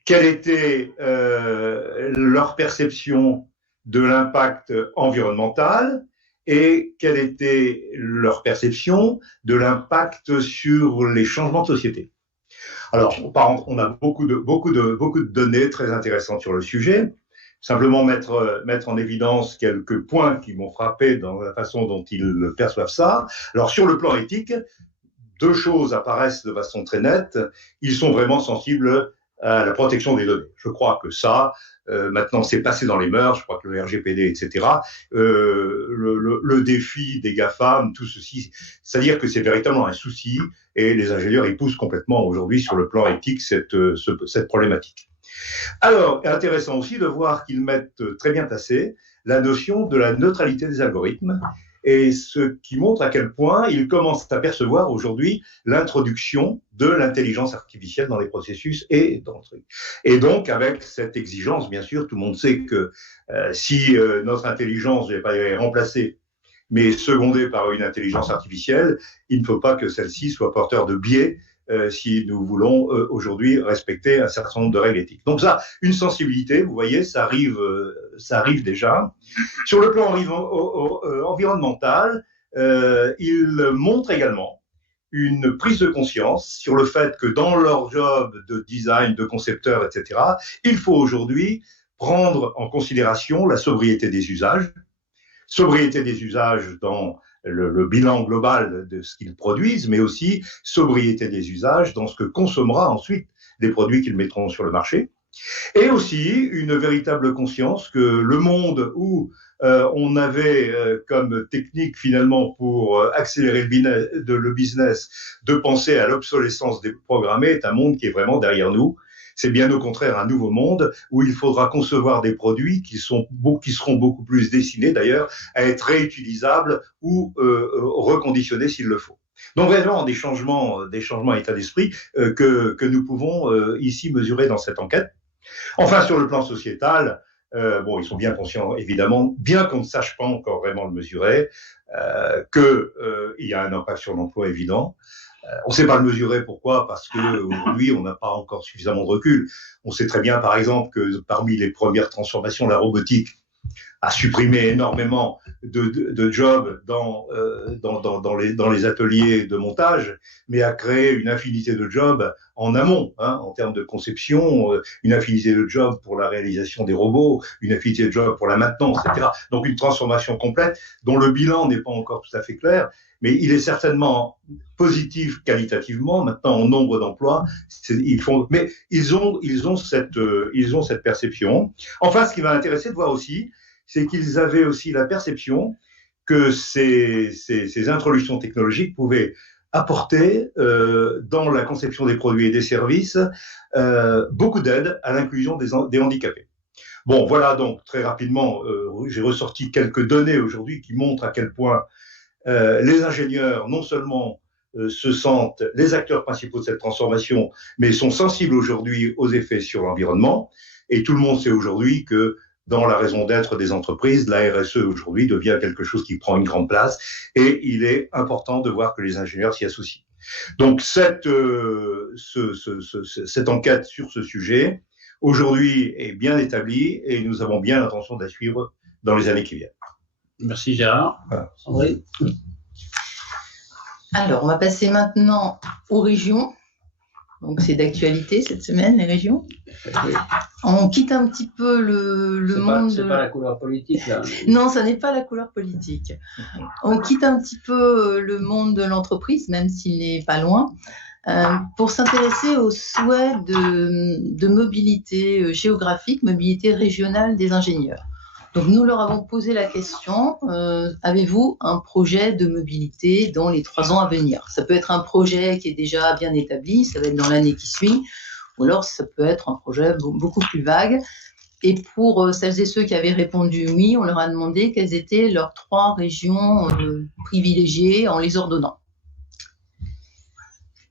quelle était leur perception de l'impact environnemental et quelle était leur perception de l'impact sur les changements de société. Alors, on a beaucoup de données très intéressantes sur le sujet. Simplement mettre en évidence quelques points qui m'ont frappé dans la façon dont ils perçoivent ça. Alors, sur le plan éthique, 2 choses apparaissent de façon très nette. Ils sont vraiment sensibles à la protection des données. Je crois que ça, maintenant, c'est passé dans les mœurs. Je crois que le RGPD, etc., le défi des GAFAM, tout ceci, c'est-à-dire que c'est véritablement un souci et les ingénieurs y poussent complètement aujourd'hui sur le plan éthique cette problématique. Alors, intéressant aussi de voir qu'ils mettent très bien placé la notion de la neutralité des algorithmes, et ce qui montre à quel point ils commencent à percevoir aujourd'hui l'introduction de l'intelligence artificielle dans les processus et dans le truc. Et donc, avec cette exigence, bien sûr, tout le monde sait que si notre intelligence n'est pas remplacée, mais secondée par une intelligence artificielle, il ne faut pas que celle-ci soit porteur de biais si nous voulons aujourd'hui respecter un certain nombre de règles éthiques. Donc ça, une sensibilité, vous voyez, ça arrive déjà. Sur le plan environnemental, il montre également une prise de conscience sur le fait que dans leur job de design, de concepteur, etc., il faut aujourd'hui prendre en considération la sobriété des usages dans le bilan global de ce qu'ils produisent, mais aussi sobriété des usages dans ce que consommera ensuite les produits qu'ils mettront sur le marché. Et aussi une véritable conscience que le monde où on avait comme technique finalement pour accélérer le business de penser à l'obsolescence déprogrammée est un monde qui est vraiment derrière nous. C'est bien au contraire un nouveau monde où il faudra concevoir des produits qui seront beaucoup plus destinés d'ailleurs à être réutilisables ou reconditionnés s'il le faut. Donc vraiment des changements à état d'esprit que nous pouvons ici mesurer dans cette enquête. Enfin, sur le plan sociétal, ils sont bien conscients, évidemment, bien qu'on ne sache pas encore vraiment le mesurer, qu'il y a un impact sur l'emploi évident. On ne sait pas le mesurer, pourquoi ? Parce qu'aujourd'hui, on n'a pas encore suffisamment de recul. On sait très bien, par exemple, que parmi les premières transformations, la robotique a supprimé énormément de jobs dans les ateliers de montage, mais a créé une infinité de jobs en amont, en termes de conception, une infinité de jobs pour la réalisation des robots, une infinité de jobs pour la maintenance, etc. Donc une transformation complète dont le bilan n'est pas encore tout à fait clair, mais il est certainement positif qualitativement. Maintenant, en nombre d'emplois, mais ils ont cette perception. Enfin, ce qui m'a intéressé de voir aussi, c'est qu'ils avaient aussi la perception que ces introductions technologiques pouvaient apporter dans la conception des produits et des services beaucoup d'aide à l'inclusion des handicapés. Bon, voilà donc très rapidement, j'ai ressorti quelques données aujourd'hui qui montrent à quel point les ingénieurs non seulement se sentent les acteurs principaux de cette transformation, mais sont sensibles aujourd'hui aux effets sur l'environnement. Et tout le monde sait aujourd'hui que dans la raison d'être des entreprises, la RSE aujourd'hui devient quelque chose qui prend une grande place et il est important de voir que les ingénieurs s'y associent. Donc cette enquête sur ce sujet aujourd'hui est bien établie et nous avons bien l'intention de la suivre dans les années qui viennent. Merci Gérard. Voilà. Oui. Alors, on va passer maintenant aux régions. Donc, c'est d'actualité cette semaine, les régions. On quitte un petit peu le monde. C'est pas la couleur politique, là. Non, ça n'est pas la couleur politique. On quitte un petit peu le monde de l'entreprise, même s'il n'est pas loin, pour s'intéresser aux souhaits de mobilité géographique, mobilité régionale des ingénieurs. Donc, nous leur avons posé la question, avez-vous un projet de mobilité dans les 3 ans à venir ? Ça peut être un projet qui est déjà bien établi, ça va être dans l'année qui suit, ou alors ça peut être un projet beaucoup plus vague. Et pour celles et ceux qui avaient répondu oui, on leur a demandé quelles étaient leurs 3 régions privilégiées en les ordonnant.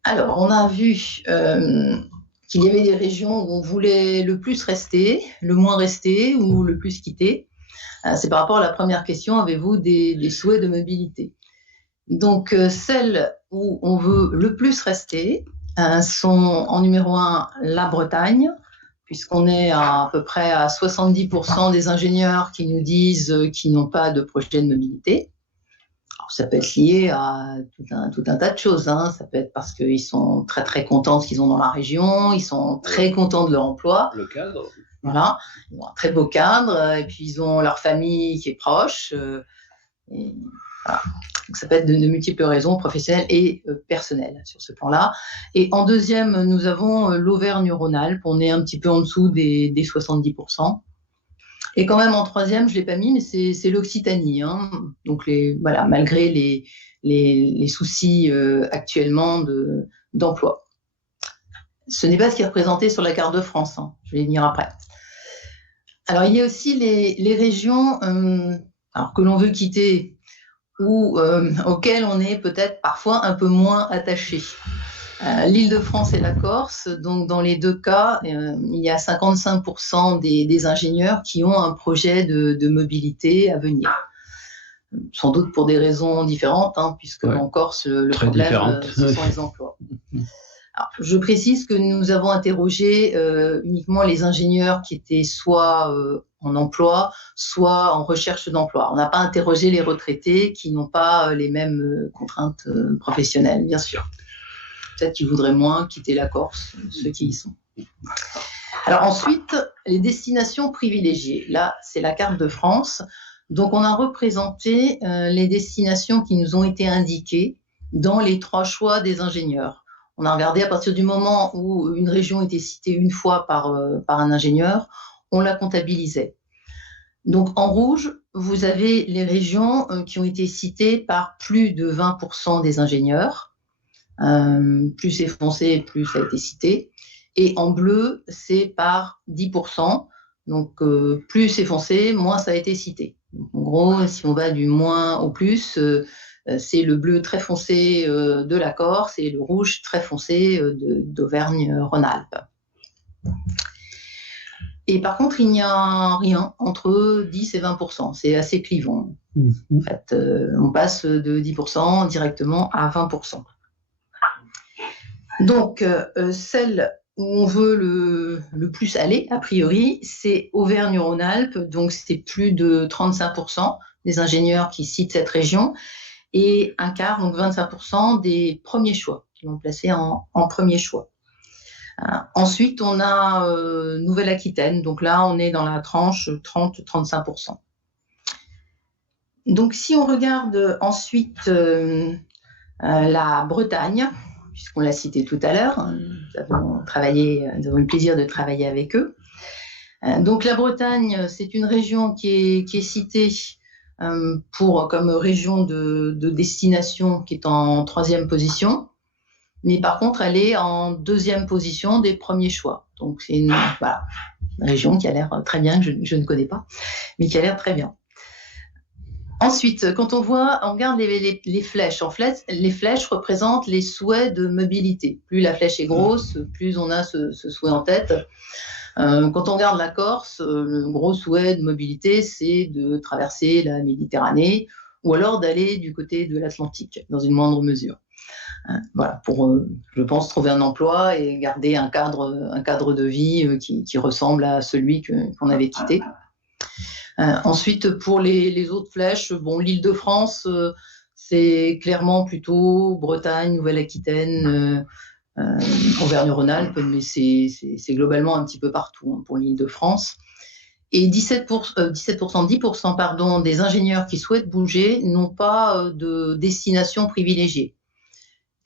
Alors, on a vu qu'il y avait des régions où on voulait le plus rester, le moins rester ou le plus quitter. C'est par rapport à la première question, avez-vous des souhaits de mobilité ? Donc, celles où on veut le plus rester sont en numéro 1 la Bretagne, puisqu'on est à peu près à 70% des ingénieurs qui nous disent qu'ils n'ont pas de projet de mobilité. Alors, ça peut être lié à tout un tas de choses. Ça peut être parce qu'ils sont très très contents de ce qu'ils ont dans la région, ils sont très contents de leur emploi. Le cadre. Voilà, ils ont un très beau cadre, et puis ils ont leur famille qui est proche. Et voilà. Donc, ça peut être de multiples raisons professionnelles et personnelles sur ce plan-là. Et en deuxième, nous avons l'Auvergne-Rhône-Alpes. On est un petit peu en dessous des 70%. Et quand même en troisième, je ne l'ai pas mis, mais c'est l'Occitanie. Donc malgré les soucis actuellement d'emploi. Ce n'est pas ce qui est représenté sur la carte de France. Je vais y venir après. Alors, il y a aussi les régions que l'on veut quitter ou auxquelles on est peut-être parfois un peu moins attaché. L'Île-de-France et la Corse, donc dans les 2 cas, il y a 55% des ingénieurs qui ont un projet de mobilité à venir. Sans doute pour des raisons différentes, puisque en Corse, le problème, ce sont les emplois. Alors, je précise que nous avons interrogé uniquement les ingénieurs qui étaient soit en emploi, soit en recherche d'emploi. On n'a pas interrogé les retraités qui n'ont pas les mêmes contraintes professionnelles, bien sûr. Peut-être qu'ils voudraient moins quitter la Corse, ceux qui y sont. Alors ensuite, les destinations privilégiées. Là, c'est la carte de France. Donc, on a représenté les destinations qui nous ont été indiquées dans les 3 choix des ingénieurs. On a regardé à partir du moment où une région était citée une fois par un ingénieur, on la comptabilisait. Donc, en rouge, vous avez les régions qui ont été citées par plus de 20% des ingénieurs. Plus c'est foncé, plus ça a été cité. Et en bleu, c'est par 10%. Donc, plus c'est foncé, moins ça a été cité. Donc, en gros, si on va du moins au plus, c'est le bleu très foncé de la Corse et le rouge très foncé d'Auvergne-Rhône-Alpes. Et par contre, il n'y a rien entre 10 et 20%. C'est assez clivant. En fait, on passe de 10% directement à 20%. Donc, celle où on veut le plus aller, a priori, c'est Auvergne-Rhône-Alpes. Donc, c'est plus de 35% des ingénieurs qui citent cette région et un quart, donc 25% des premiers choix qui vont placer en premier choix. Ensuite, on a Nouvelle-Aquitaine. Donc là, on est dans la tranche 30-35%. Donc, si on regarde ensuite la Bretagne, puisqu'on l'a cité tout à l'heure, nous avons eu le plaisir de travailler avec eux. Donc, la Bretagne, c'est une région qui est citée comme région de destination qui est en 3e position. Mais par contre, elle est en 2e position des premiers choix. Donc, c'est une région qui a l'air très bien, que je ne connais pas, mais qui a l'air très bien. Ensuite, quand on regarde les flèches. En fait, les flèches représentent les souhaits de mobilité. Plus la flèche est grosse, plus on a ce souhait en tête. Quand on regarde la Corse, le gros souhait de mobilité, c'est de traverser la Méditerranée ou alors d'aller du côté de l'Atlantique, dans une moindre mesure. Voilà, pour, je pense, trouver un emploi et garder un cadre de vie qui ressemble à celui qu'on avait quitté. Ensuite, pour les autres flèches, l'Île-de-France, c'est clairement plutôt Bretagne, Nouvelle-Aquitaine, Auvergne-Rhône-Alpes, mais c'est globalement un petit peu partout pour l'Île-de-France. Et 10% des ingénieurs qui souhaitent bouger n'ont pas de destination privilégiée.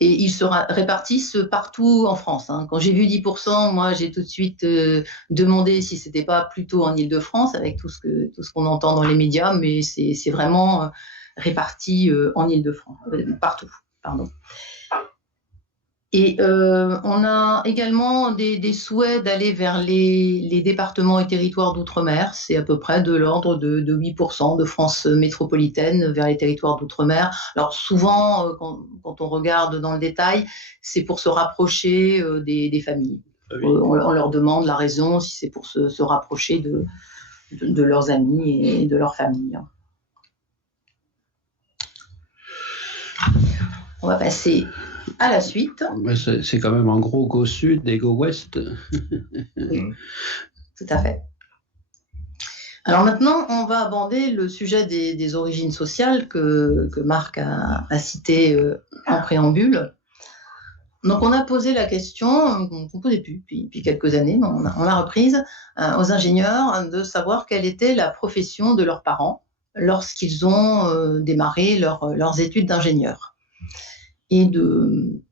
Et ils se répartissent partout en France. Quand j'ai vu 10%, moi, j'ai tout de suite demandé si c'était pas plutôt en Île-de-France, avec tout ce qu'on entend dans les médias, mais c'est vraiment réparti en Île-de-France, partout. Pardon. Et on a également des souhaits d'aller vers les départements et territoires d'outre-mer. C'est à peu près de l'ordre de 8% de France métropolitaine vers les territoires d'outre-mer. Alors souvent, quand on regarde dans le détail, c'est pour se rapprocher des familles. Oui. On leur demande la raison, si c'est pour se rapprocher de leurs amis et de leur famille. On va passer à la suite. C'est quand même en gros go sud et go ouest. Oui, tout à fait. Alors maintenant, on va aborder le sujet des origines sociales que Marc a cité en préambule. Donc on a posé la question, qu'on ne posait plus depuis quelques années, mais on l'a reprise, aux ingénieurs de savoir quelle était la profession de leurs parents lorsqu'ils ont démarré leurs études d'ingénieur. Et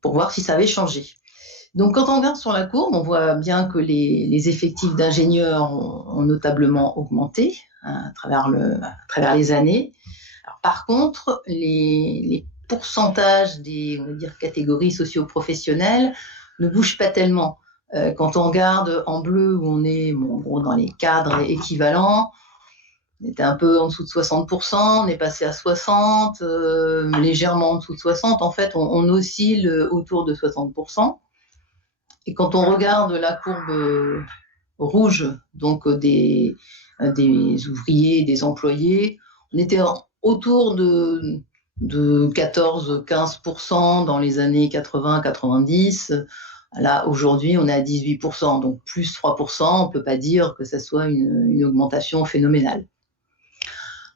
pour voir si ça avait changé. Donc, quand on regarde sur la courbe, on voit bien que les effectifs d'ingénieurs ont notablement augmenté à travers les années. Alors, par contre, les pourcentages des catégories socio-professionnelles ne bougent pas tellement. Quand on regarde en bleu, où on est en gros dans les cadres équivalents, on était un peu en dessous de 60%, on est passé à 60%, légèrement en dessous de 60%. En fait, on oscille autour de 60%. Et quand on regarde la courbe rouge, donc des ouvriers, des employés, on était autour de 14-15% dans les années 80-90. Là, aujourd'hui, on est à 18%, donc plus 3%, on ne peut pas dire que ça soit une augmentation phénoménale.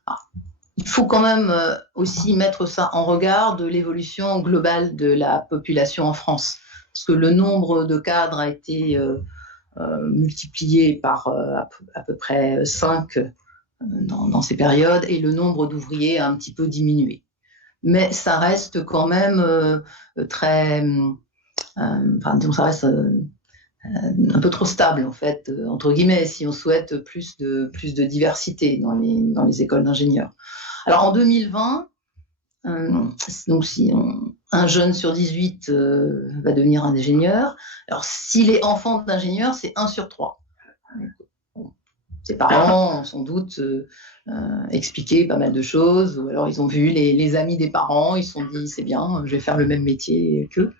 Alors, il faut quand même aussi mettre ça en regard de l'évolution globale de la population en France, parce que le nombre de cadres a été multiplié par à peu près 5 dans ces périodes, et le nombre d'ouvriers a un petit peu diminué. Mais ça reste quand même très... disons, ça reste un peu trop stable, en fait, entre guillemets, si on souhaite plus de diversité dans les écoles d'ingénieurs. Alors, en 2020, donc si un jeune sur 18 va devenir un ingénieur, alors s'il est enfant d'ingénieur, c'est 1 sur 3. Ses parents ont sans doute expliqué pas mal de choses, ou alors ils ont vu les amis des parents, ils se sont dit c'est bien, je vais faire le même métier qu'eux.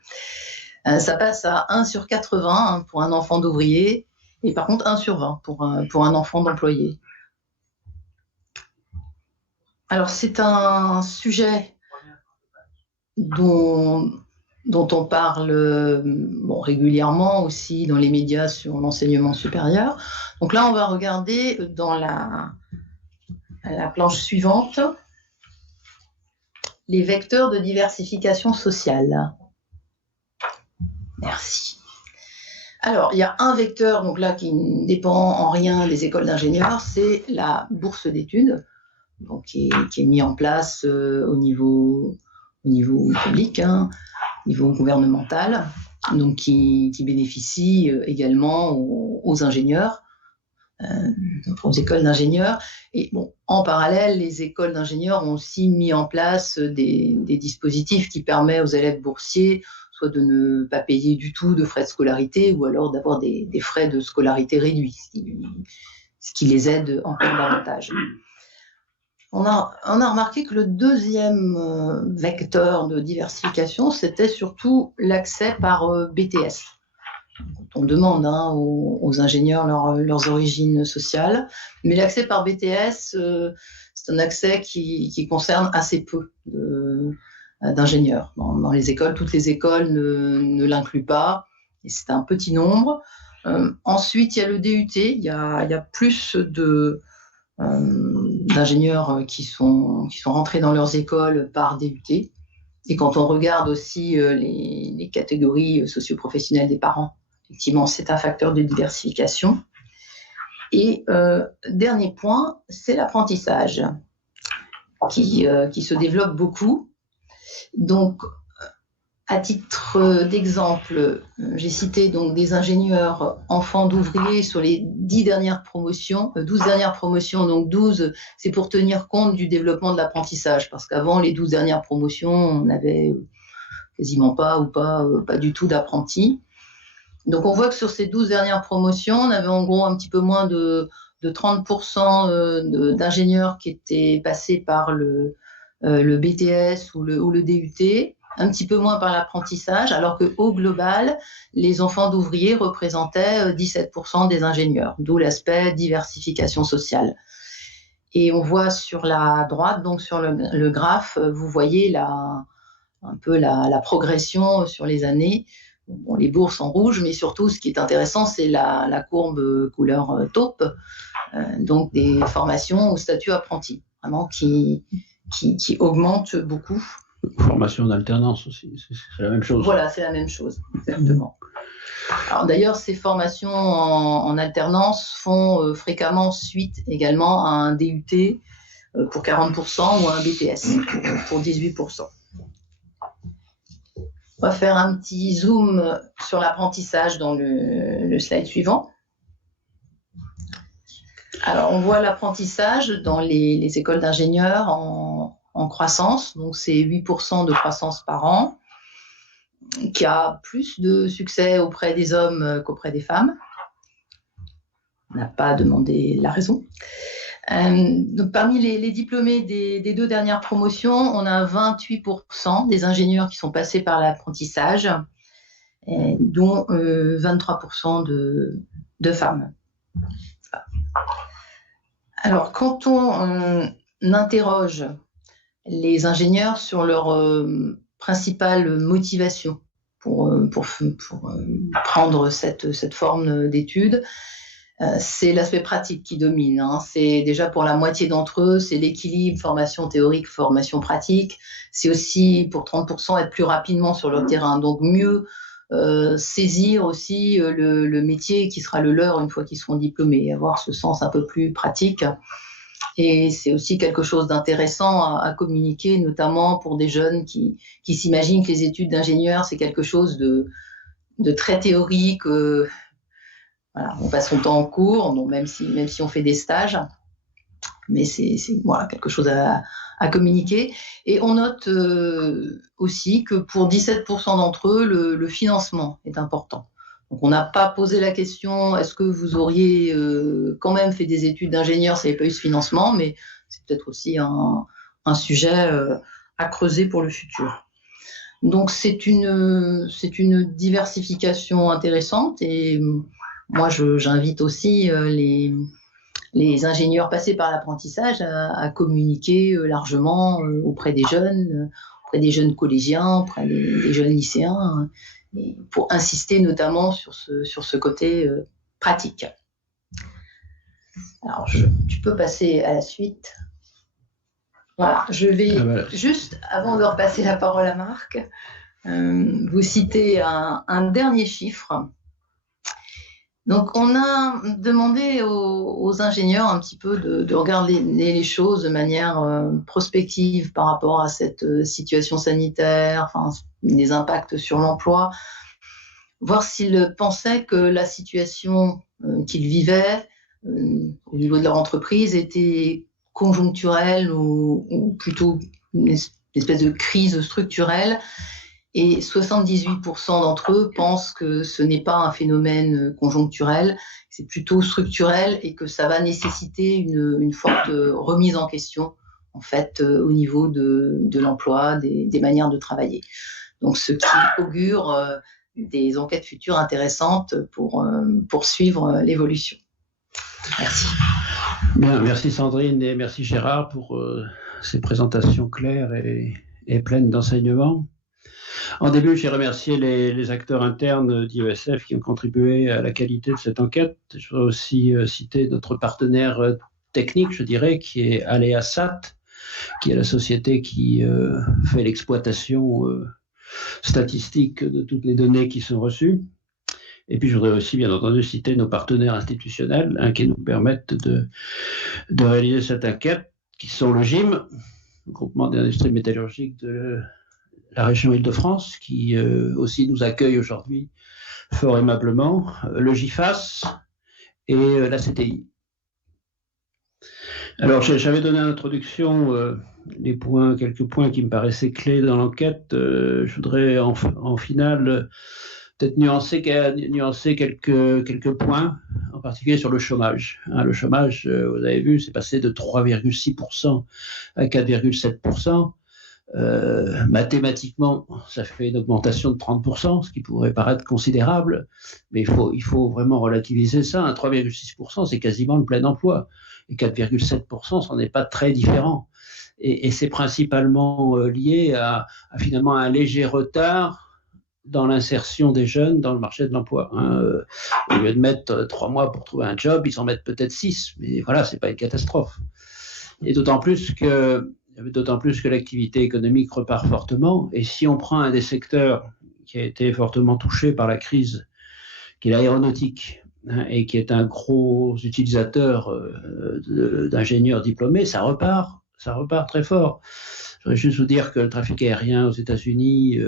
Ça passe à 1 sur 80 pour un enfant d'ouvrier, et par contre 1 sur 20 pour un enfant d'employé. Alors c'est un sujet dont on parle régulièrement aussi dans les médias sur l'enseignement supérieur. Donc là, on va regarder dans la planche suivante les vecteurs de diversification sociale. Merci. Alors, il y a un vecteur donc là, qui ne dépend en rien des écoles d'ingénieurs, c'est la bourse d'études, donc qui est mis en place au niveau public, au niveau gouvernemental, donc qui bénéficie également aux ingénieurs, aux écoles d'ingénieurs. Et bon, en parallèle, les écoles d'ingénieurs ont aussi mis en place des dispositifs qui permettent aux élèves boursiers soit de ne pas payer du tout de frais de scolarité, ou alors d'avoir des frais de scolarité réduits, ce qui les aide encore davantage. On a remarqué que le deuxième vecteur de diversification, c'était surtout l'accès par BTS. On demande aux ingénieurs leurs origines sociales, mais l'accès par BTS, c'est un accès qui concerne assez peu d'ingénieurs. Dans les écoles, toutes les écoles ne l'incluent pas, et c'est un petit nombre. Ensuite, il y a le DUT, il y a plus d'ingénieurs qui sont rentrés dans leurs écoles par DUT. Et quand on regarde aussi les catégories socio-professionnelles des parents, effectivement, c'est un facteur de diversification. Et dernier point, c'est l'apprentissage qui se développe beaucoup. Donc, à titre d'exemple, j'ai cité donc des ingénieurs enfants d'ouvriers sur les 12 dernières promotions. Donc 12, c'est pour tenir compte du développement de l'apprentissage, parce qu'avant les 12 dernières promotions, on n'avait quasiment pas ou pas du tout d'apprentis. Donc on voit que sur ces 12 dernières promotions, on avait en gros un petit peu moins de 30% d'ingénieurs qui étaient passés par le BTS ou le DUT, un petit peu moins par l'apprentissage, alors qu'au global, les enfants d'ouvriers représentaient 17% des ingénieurs, d'où l'aspect diversification sociale. Et on voit sur la droite, donc sur le graphe, vous voyez un peu la progression sur les années. Bon, les bourses en rouge, mais surtout, ce qui est intéressant, c'est la courbe couleur taupe, donc des formations au statut apprenti, vraiment qui augmente beaucoup. Formation d'alternance aussi, c'est la même chose. Voilà, c'est la même chose, exactement. Alors d'ailleurs, ces formations en alternance font fréquemment suite également à un DUT pour 40% ou à un BTS pour 18%. On va faire un petit zoom sur l'apprentissage dans le slide suivant. Alors, on voit l'apprentissage dans les écoles d'ingénieurs en croissance, donc c'est 8% de croissance par an, qui a plus de succès auprès des hommes qu'auprès des femmes. On n'a pas demandé la raison. Donc, parmi les diplômés des 2 dernières promotions, on a 28% des ingénieurs qui sont passés par l'apprentissage, dont 23% de femmes. Alors, quand on interroge les ingénieurs sur leur principale motivation prendre cette forme d'études. C'est l'aspect pratique qui domine. C'est déjà pour la moitié d'entre eux, c'est l'équilibre formation théorique, formation pratique. C'est aussi pour 30% être plus rapidement sur le terrain. Donc mieux saisir aussi le métier qui sera le leur une fois qu'ils seront diplômés, avoir ce sens un peu plus pratique. Et c'est aussi quelque chose d'intéressant à communiquer, notamment pour des jeunes qui s'imaginent que les études d'ingénieur, c'est quelque chose de très théorique. Voilà, on passe son temps en cours, donc même si on fait des stages, mais c'est voilà, quelque chose à communiquer. Et on note aussi que pour 17% d'entre eux, le financement est important. Donc on n'a pas posé la question, est-ce que vous auriez quand même fait des études d'ingénieur si vous n'avez pas eu ce financement, mais c'est peut-être aussi un sujet à creuser pour le futur. Donc c'est une diversification intéressante et moi j'invite aussi les ingénieurs passés par l'apprentissage à communiquer largement auprès des jeunes collégiens, auprès des jeunes lycéens, pour insister notamment sur ce côté pratique. Alors, tu peux passer à la suite. Voilà, je vais juste, avant de repasser la parole à Marc, vous citer un dernier chiffre. Donc, on a demandé aux ingénieurs un petit peu de regarder les choses de manière prospective par rapport à cette situation sanitaire, enfin, les impacts sur l'emploi, voir s'ils pensaient que la situation qu'ils vivaient au niveau de leur entreprise était conjoncturelle ou plutôt une espèce de crise structurelle. Et 78% d'entre eux pensent que ce n'est pas un phénomène conjoncturel, c'est plutôt structurel et que ça va nécessiter une forte remise en question, en fait, au niveau de l'emploi, des manières de travailler. Donc, ce qui augure des enquêtes futures intéressantes pour suivre l'évolution. Merci. Bien, merci Sandrine et merci Gérard pour ces présentations claires et pleines d'enseignements. En début, j'ai remercié les acteurs internes d'IESF qui ont contribué à la qualité de cette enquête. Je voudrais aussi citer notre partenaire technique, je dirais, qui est Aléasat, qui est la société qui fait l'exploitation statistique de toutes les données qui sont reçues. Et puis, je voudrais aussi, bien entendu, citer nos partenaires institutionnels qui nous permettent de réaliser cette enquête, qui sont le GIM, le groupement des industries métallurgiques de la région Île-de-France, qui aussi nous accueille aujourd'hui fort aimablement, le GIFAS et la CTI. Alors, j'avais donné en introduction quelques points qui me paraissaient clés dans l'enquête. Je voudrais en finale peut-être nuancer quelques points, en particulier sur le chômage. Le chômage, vous avez vu, c'est passé de 3,6% à 4,7%. Mathématiquement, ça fait une augmentation de 30%, ce qui pourrait paraître considérable, mais il faut vraiment relativiser ça. 3,6%, c'est quasiment le plein emploi, et 4,7%, ce n'est pas très différent. Et c'est principalement lié à finalement un léger retard dans l'insertion des jeunes dans le marché de l'emploi. Au lieu de mettre 3 mois pour trouver un job, ils en mettent peut-être 6, mais voilà, c'est pas une catastrophe. Et d'autant plus que l'activité économique repart fortement. Et si on prend un des secteurs qui a été fortement touché par la crise, qui est l'aéronautique, et qui est un gros utilisateur d'ingénieurs diplômés, ça repart très fort. Je voudrais juste vous dire que le trafic aérien aux États-Unis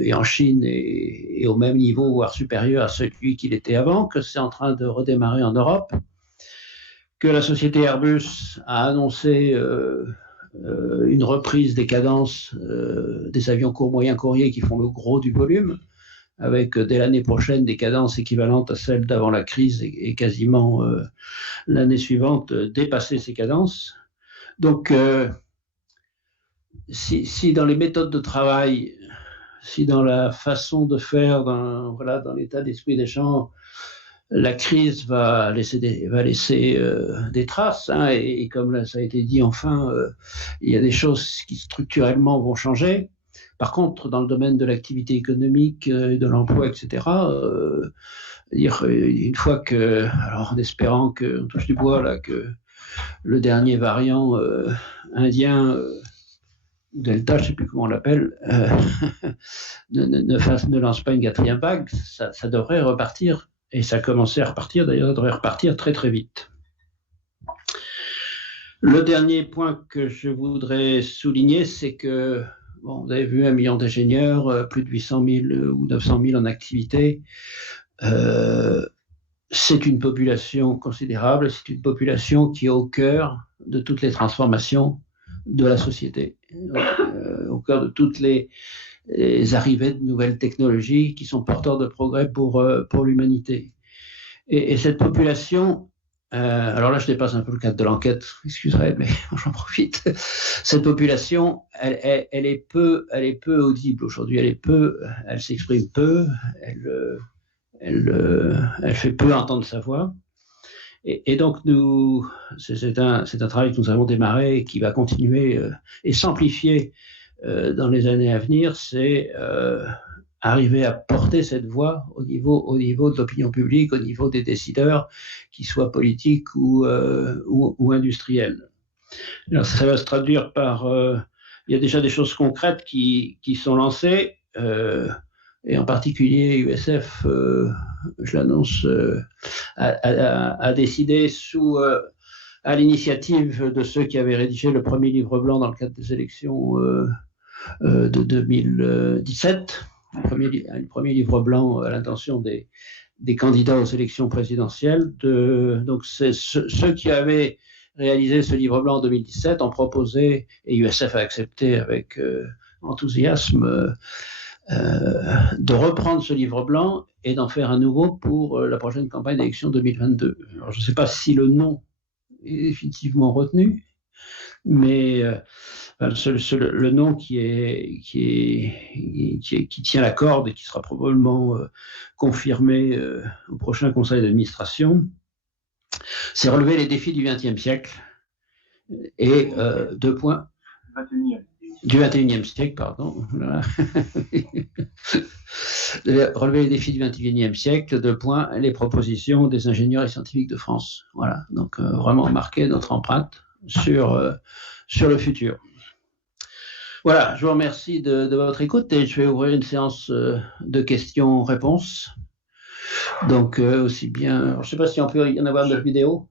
et en Chine est au même niveau, voire supérieur à celui qu'il était avant, que c'est en train de redémarrer en Europe, que la société Airbus a annoncé une reprise des cadences des avions courts moyens courriers qui font le gros du volume, avec dès l'année prochaine des cadences équivalentes à celles d'avant la crise et quasiment l'année suivante dépasser ces cadences. Donc, si dans les méthodes de travail, si dans la façon de faire, dans l'état d'esprit des gens, la crise va laisser des traces, et comme ça a été dit enfin, il y a des choses qui structurellement vont changer. Par contre, dans le domaine de l'activité économique, de l'emploi, etc., une fois que, alors en espérant qu'on touche du bois là, que le dernier variant indien, Delta, je ne sais plus comment on l'appelle, ne lance pas une 4e vague, ça devrait repartir, et ça a commencé à repartir, d'ailleurs, ça devrait repartir très très vite. Le dernier point que je voudrais souligner, c'est que, bon, vous avez vu 1 million d'ingénieurs, plus de 800 000 ou 900 000 en activité, c'est une population considérable, c'est une population qui est au cœur de toutes les transformations de la société, au cœur de toutes les arrivées de nouvelles technologies qui sont porteurs de progrès pour l'humanité. Et cette population, alors là je dépasse un peu le cadre de l'enquête, excusez, mais j'en profite. Cette population, elle est peu audible aujourd'hui, elle s'exprime peu, elle fait peu entendre sa voix. Et donc, c'est un travail que nous avons démarré et qui va continuer et s'amplifier dans les années à venir, c'est arriver à porter cette voix au niveau de l'opinion publique, au niveau des décideurs, qu'ils soient politiques ou industriels. Alors, ça va se traduire par... il y a déjà des choses concrètes qui sont lancées, et en particulier USF, je l'annonce, a décidé à l'initiative de ceux qui avaient rédigé le premier livre blanc dans le cadre des élections de 2017, le premier livre blanc à l'intention des candidats aux élections présidentielles. Donc c'est ceux qui avaient réalisé ce livre blanc en 2017 ont proposé, et USF a accepté avec enthousiasme, de reprendre ce livre blanc et d'en faire un nouveau pour la prochaine campagne d'élection 2022. Alors, je ne sais pas si le nom est définitivement retenu, mais le nom qui tient la corde et qui sera probablement confirmé au prochain conseil d'administration, c'est relever les défis du XXe siècle et 2 points. 21e. Du XXIe siècle, pardon. Relever les défis du XXIe siècle, 2 points, les propositions des ingénieurs et scientifiques de France. Voilà, donc vraiment marquer notre empreinte sur le futur. Voilà, je vous remercie de votre écoute et je vais ouvrir une séance de questions-réponses. Donc aussi bien, je ne sais pas si on peut y en avoir de vidéo.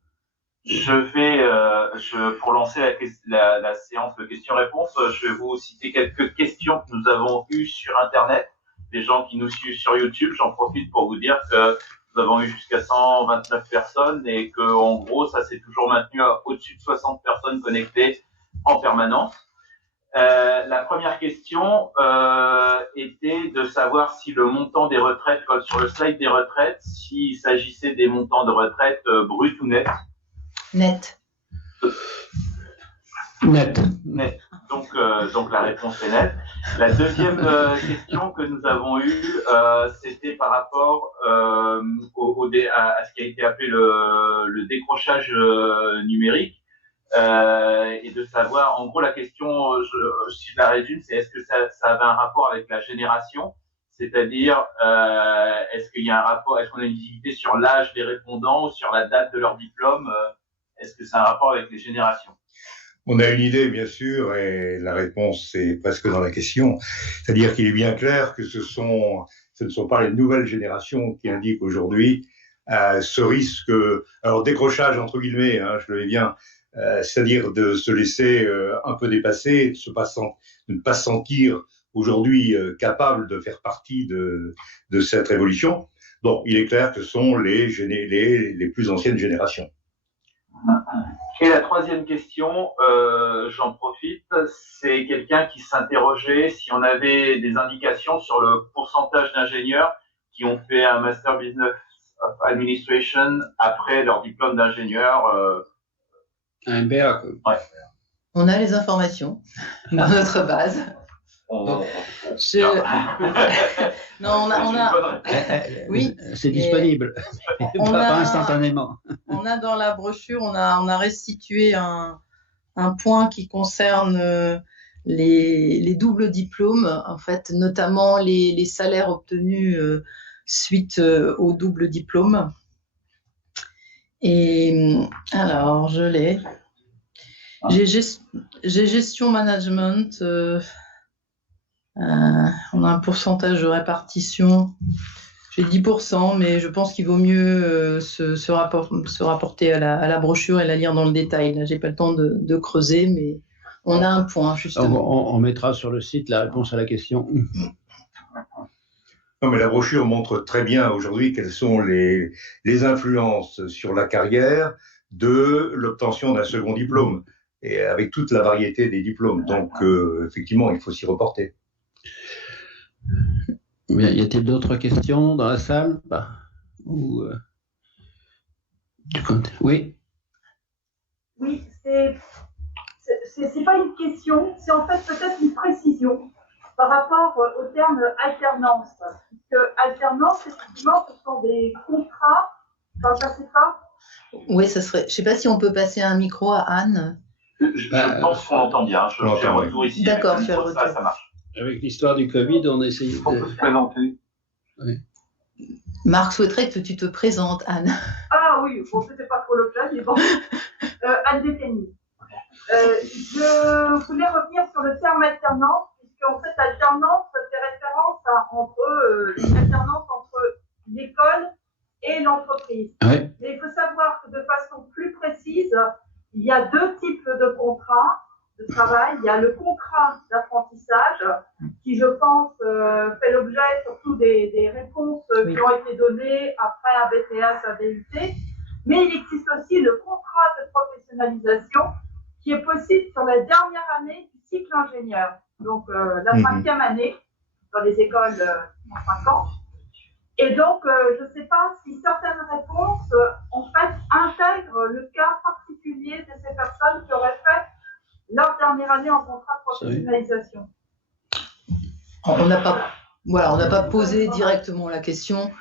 Pour lancer la séance de questions-réponses, je vais vous citer quelques questions que nous avons eues sur Internet, des gens qui nous suivent sur YouTube. J'en profite pour vous dire que nous avons eu jusqu'à 129 personnes et que, en gros, ça s'est toujours maintenu à au-dessus de 60 personnes connectées en permanence. La première question était de savoir si le montant des retraites, comme sur le slide des retraites, s'il s'agissait des montants de retraite bruts ou nets. Net. Net. Donc la réponse est nette. La deuxième question que nous avons eue, c'était par rapport à ce qui a été appelé le décrochage numérique, et de savoir, en gros, la question, si je la résume, c'est est-ce que ça avait un rapport avec la génération, c'est-à-dire est-ce qu'il y a un rapport, est-ce qu'on a une visibilité sur l'âge des répondants ou sur la date de leur diplôme, est-ce que c'est un rapport avec les générations? On a une idée, bien sûr, et la réponse est presque dans la question. C'est-à-dire qu'il est bien clair que ce ne sont pas les nouvelles générations qui indiquent aujourd'hui ce risque, alors décrochage entre guillemets, hein, je le dis bien, c'est-à-dire de se laisser un peu dépasser, de ne pas se sentir aujourd'hui capable de faire partie de cette révolution. Donc, il est clair que ce sont les plus anciennes générations. Et la troisième question, j'en profite, c'est quelqu'un qui s'interrogeait si on avait des indications sur le pourcentage d'ingénieurs qui ont fait un Master Business of Administration après leur diplôme d'ingénieur. Un MBA. Ouais. On a les informations dans notre base. Non, on a. Oui. C'est disponible, pas instantanément. On a dans la brochure, on a restitué un point qui concerne les doubles diplômes, en fait, notamment les salaires obtenus suite au double diplôme. Et alors, je l'ai. J'ai gestion management. On a un pourcentage de répartition. J'ai 10%, mais je pense qu'il vaut mieux se rapporter à la brochure et la lire dans le détail. Là, j'ai pas le temps de creuser, mais on a un point, justement. On mettra sur le site la réponse à la question. Non, mais la brochure montre très bien aujourd'hui quelles sont les influences sur la carrière de l'obtention d'un second diplôme, et avec toute la variété des diplômes. Donc, effectivement, il faut s'y reporter. Y a-t-il d'autres questions dans la salle? Ou, oui. Oui, c'est pas une question, c'est en fait peut-être une précision par rapport au terme alternance. Puisque alternance, effectivement, ce sont des contrats. Enfin, ça c'est pas. Oui, ça serait. Je sais pas si on peut passer un micro à Anne. Je pense qu'on entend bien. J'ai un retour ici. D'accord, tu as le retour. Ça marche. Avec l'histoire du Covid, on essaye On peut se présenter. Oui. Marc souhaiterait que tu te présentes, Anne. Ah oui, bon, c'était pas trop l'objet, mais bon. Anne Déteni. Je voulais revenir sur le terme alternance, puisqu'en fait, alternance fait référence une alternance entre l'école et l'entreprise. Oui. Mais il faut savoir que de façon plus précise, il y a deux types de contrats de travail. Il y a le contrat d'apprentissage qui, je pense, fait l'objet surtout des réponses qui ont été données après un BTS, un DUT. Mais il existe aussi le contrat de professionnalisation qui est possible sur la dernière année du cycle ingénieur. Donc, la 5e année dans les écoles en 5 ans. Et donc, je ne sais pas si certaines réponses, en fait, intègrent le cas particulier de ces personnes qui auraient fait leur dernière année en contrat de professionnalisation. On n'a pas posé directement la question.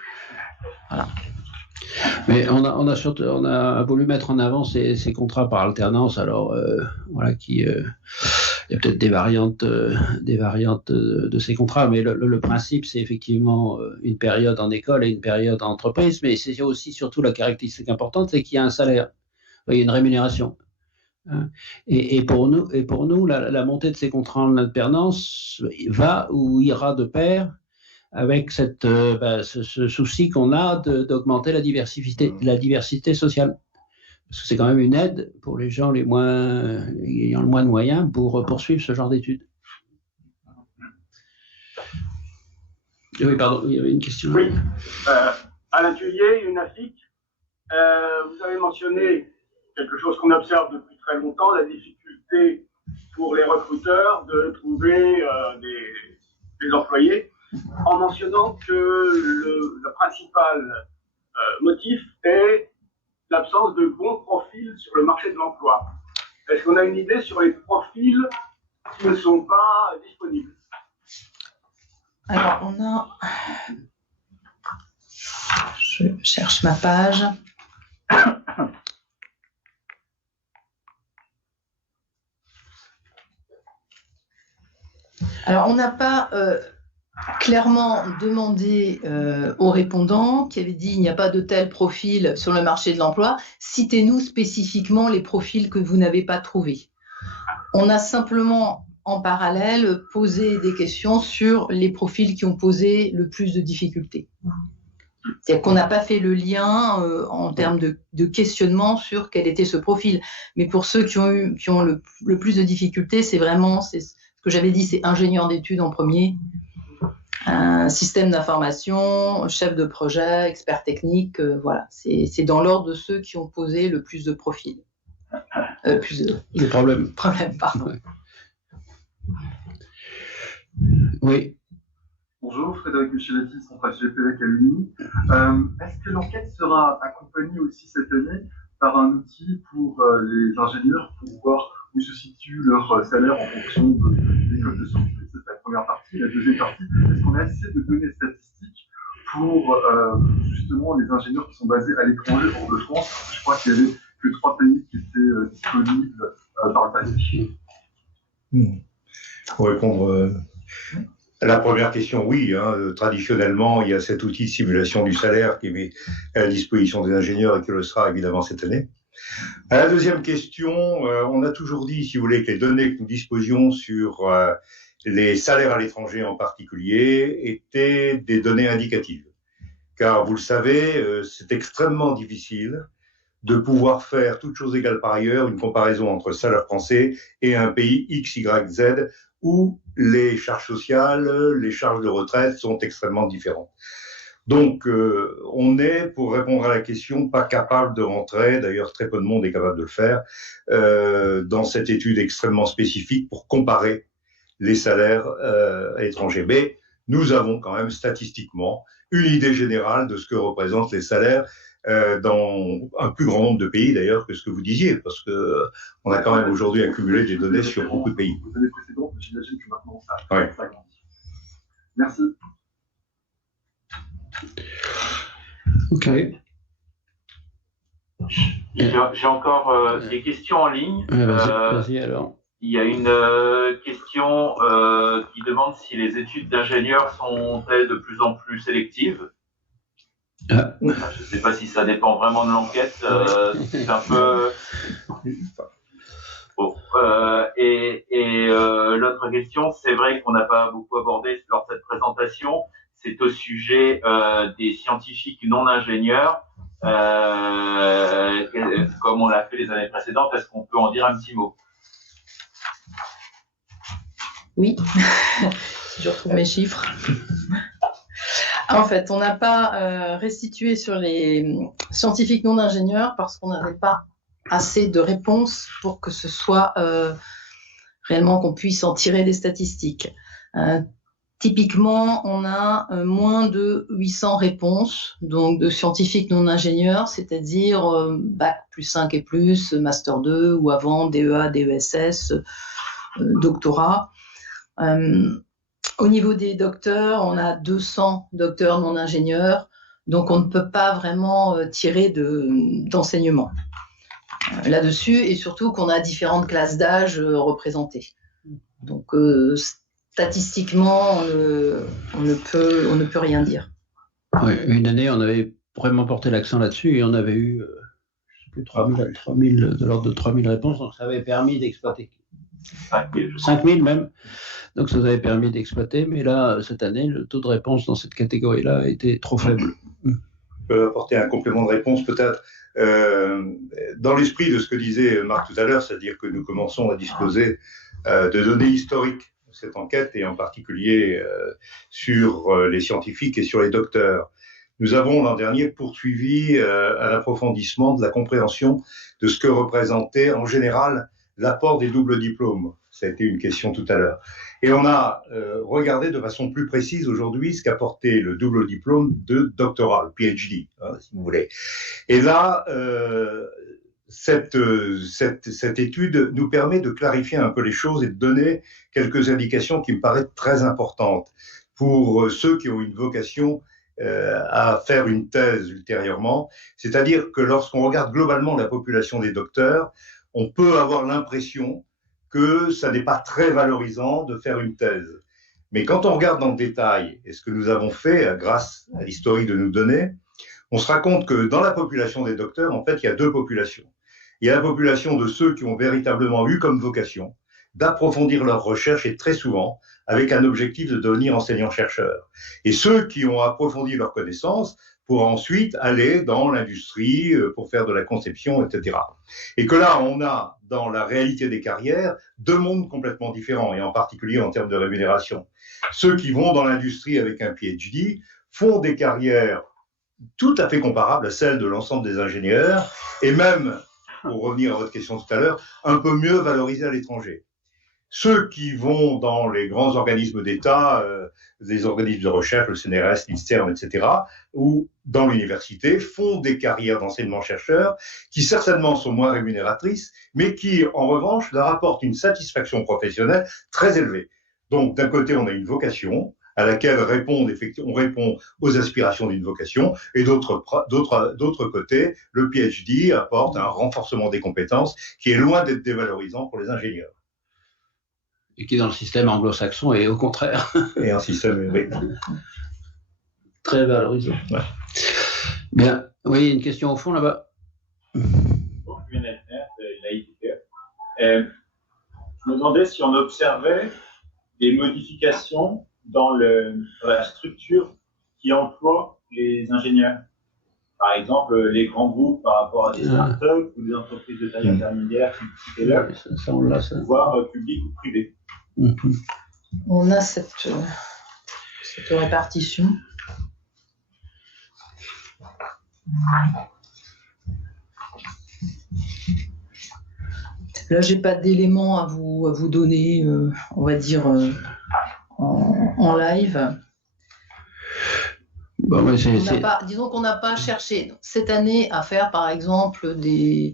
Voilà. Mais on a voulu mettre en avant ces contrats par alternance. Alors voilà, il y a peut-être des variantes de ces contrats, mais le principe, c'est effectivement une période en école et une période en entreprise. Mais c'est aussi surtout la caractéristique importante, c'est qu'il y a un salaire, il y a une rémunération. Et pour nous, la montée de ces contrats en alternance va ou ira de pair avec ce souci qu'on a d'augmenter la diversité sociale. Parce que c'est quand même une aide pour les gens ayant le moins de moyens pour poursuivre ce genre d'études. Oui, pardon, il y avait une question. Oui, Alain Thuillier, UNAFIC, vous avez mentionné quelque chose qu'on observe depuis très longtemps, la difficulté pour les recruteurs de trouver des employés, en mentionnant que le principal motif est l'absence de bons profils sur le marché de l'emploi. Est-ce qu'on a une idée sur les profils qui ne sont pas disponibles? Alors, je cherche ma page. Alors, on n'a pas clairement demandé aux répondants qui avaient dit il n'y a pas de tel profil sur le marché de l'emploi, citez-nous spécifiquement les profils que vous n'avez pas trouvés. On a simplement en parallèle posé des questions sur les profils qui ont posé le plus de difficultés. C'est-à-dire qu'on n'a pas fait le lien en termes de questionnement sur quel était ce profil. Mais pour ceux qui ont le plus de difficultés, c'est vraiment, ce que j'avais dit, c'est ingénieur d'études en premier, système d'information, chef de projet, expert technique, voilà. C'est dans l'ordre de ceux qui ont posé le plus de profils. Les problèmes. Pardon. Ouais. Oui. Bonjour, Frédéric Micheletti, Centrale GPEC à l'UNI. Est-ce que l'enquête sera accompagnée aussi cette année par un outil pour les ingénieurs pour voir où se situe leur salaire en fonction de l'école de sortie? C'est la première partie. La deuxième partie, est-ce qu'on a assez de données statistiques pour justement les ingénieurs qui sont basés à l'étranger, hors de France? Je crois qu'il n'y avait que 3 pays qui étaient disponibles par le passé. Pour répondre à la première question, oui. Traditionnellement, il y a cet outil de simulation du salaire qui est mis à la disposition des ingénieurs et qui le sera évidemment cette année. À la deuxième question, on a toujours dit, si vous voulez, que les données que nous disposions sur les salaires à l'étranger en particulier étaient des données indicatives. Car vous le savez, c'est extrêmement difficile de pouvoir faire, toutes choses égales par ailleurs, une comparaison entre le salaire français et un pays X, Y, Z, où les charges sociales, les charges de retraite sont extrêmement différentes. Donc, on est, pour répondre à la question, pas capable de rentrer, d'ailleurs très peu de monde est capable de le faire, dans cette étude extrêmement spécifique pour comparer les salaires à l'étranger. Mais nous avons quand même statistiquement une idée générale de ce que représentent les salaires dans un plus grand nombre de pays d'ailleurs que ce que vous disiez, parce que on a quand même aujourd'hui accumulé des données sur beaucoup de pays. Vous avez précédentes, j'imagine que maintenant ça grandit. Merci. Ok. J'ai encore des questions en ligne. Vas-y alors. Il y a une question qui demande si les études d'ingénieurs sont-elles de plus en plus sélectives. Je ne sais pas si ça dépend vraiment de l'enquête. C'est un peu. Bon. L'autre question, c'est vrai qu'on n'a pas beaucoup abordé lors de cette présentation, c'est au sujet des scientifiques non ingénieurs. Comme on l'a fait les années précédentes, est-ce qu'on peut en dire un petit mot? Oui, si je retrouve mes chiffres. En fait, on n'a pas restitué sur les scientifiques non ingénieurs parce qu'on n'avait pas assez de réponses pour que ce soit réellement qu'on puisse en tirer des statistiques. Typiquement, on a moins de 800 réponses, donc de scientifiques non ingénieurs, c'est-à-dire Bac plus 5 et plus, Master 2 ou avant, DEA, DESS, doctorat. Au niveau des docteurs, on a 200 docteurs non ingénieurs, donc on ne peut pas vraiment tirer d'enseignement là-dessus, et surtout qu'on a différentes classes d'âge représentées. Donc statistiquement, on ne peut rien dire. Oui, une année, on avait vraiment porté l'accent là-dessus et on avait eu, je sais plus, 3000, de l'ordre de 3000 réponses, donc ça avait permis d'exploiter. 5000 même. Donc ça nous avait permis d'exploiter, mais là, cette année, le taux de réponse dans cette catégorie-là était trop faible. Je peux apporter un complément de réponse peut-être. Dans l'esprit de ce que disait Marc tout à l'heure, c'est-à-dire que nous commençons à disposer de données historiques de cette enquête, et en particulier sur les scientifiques et sur les docteurs. Nous avons l'an dernier poursuivi un approfondissement de la compréhension de ce que représentait en général l'apport des doubles diplômes. Ça a été une question tout à l'heure. Et on a regardé de façon plus précise aujourd'hui ce qu'apportait le double diplôme de doctoral, PhD, si vous voulez. Et là, cette étude nous permet de clarifier un peu les choses et de donner quelques indications qui me paraissent très importantes pour ceux qui ont une vocation à faire une thèse ultérieurement. C'est-à-dire que lorsqu'on regarde globalement la population des docteurs, on peut avoir l'impression que ça n'est pas très valorisant de faire une thèse. Mais quand on regarde dans le détail, et ce que nous avons fait grâce à l'historique de nos données, on se rend compte que dans la population des docteurs, en fait, il y a deux populations. Il y a la population de ceux qui ont véritablement eu comme vocation d'approfondir leurs recherches, et très souvent avec un objectif de devenir enseignant-chercheur. Et ceux qui ont approfondi leurs connaissances pour ensuite aller dans l'industrie, pour faire de la conception, etc. Et que là, on a dans la réalité des carrières deux mondes complètement différents, et en particulier en termes de rémunération. Ceux qui vont dans l'industrie avec un PhD font des carrières tout à fait comparables à celles de l'ensemble des ingénieurs, et même, pour revenir à votre question tout à l'heure, un peu mieux valorisées à l'étranger. Ceux qui vont dans les grands organismes d'État, des organismes de recherche, le CNRS, l'INSERM, etc., ou dans l'université, font des carrières d'enseignement-chercheur qui certainement sont moins rémunératrices, mais qui, en revanche, leur apportent une satisfaction professionnelle très élevée. Donc, d'un côté, on a une vocation à laquelle on répond aux aspirations d'une vocation, et d'autre côté, le PhD apporte un renforcement des compétences qui est loin d'être dévalorisant pour les ingénieurs. Et qui dans le système anglo-saxon est au contraire. Et un système, oui. Très valorisant. Ouais. Bien. Oui, une question au fond là-bas. Je me demandais si on observait des modifications dans la structure qui emploie les ingénieurs. Par exemple, les grands groupes par rapport à des startups ou des entreprises de taille intermédiaire, voire public ou privé. On a cette répartition. Là, j'ai pas d'éléments à vous donner, on va dire, en live. Bon, mais disons qu'on n'a pas cherché cette année à faire, par exemple, des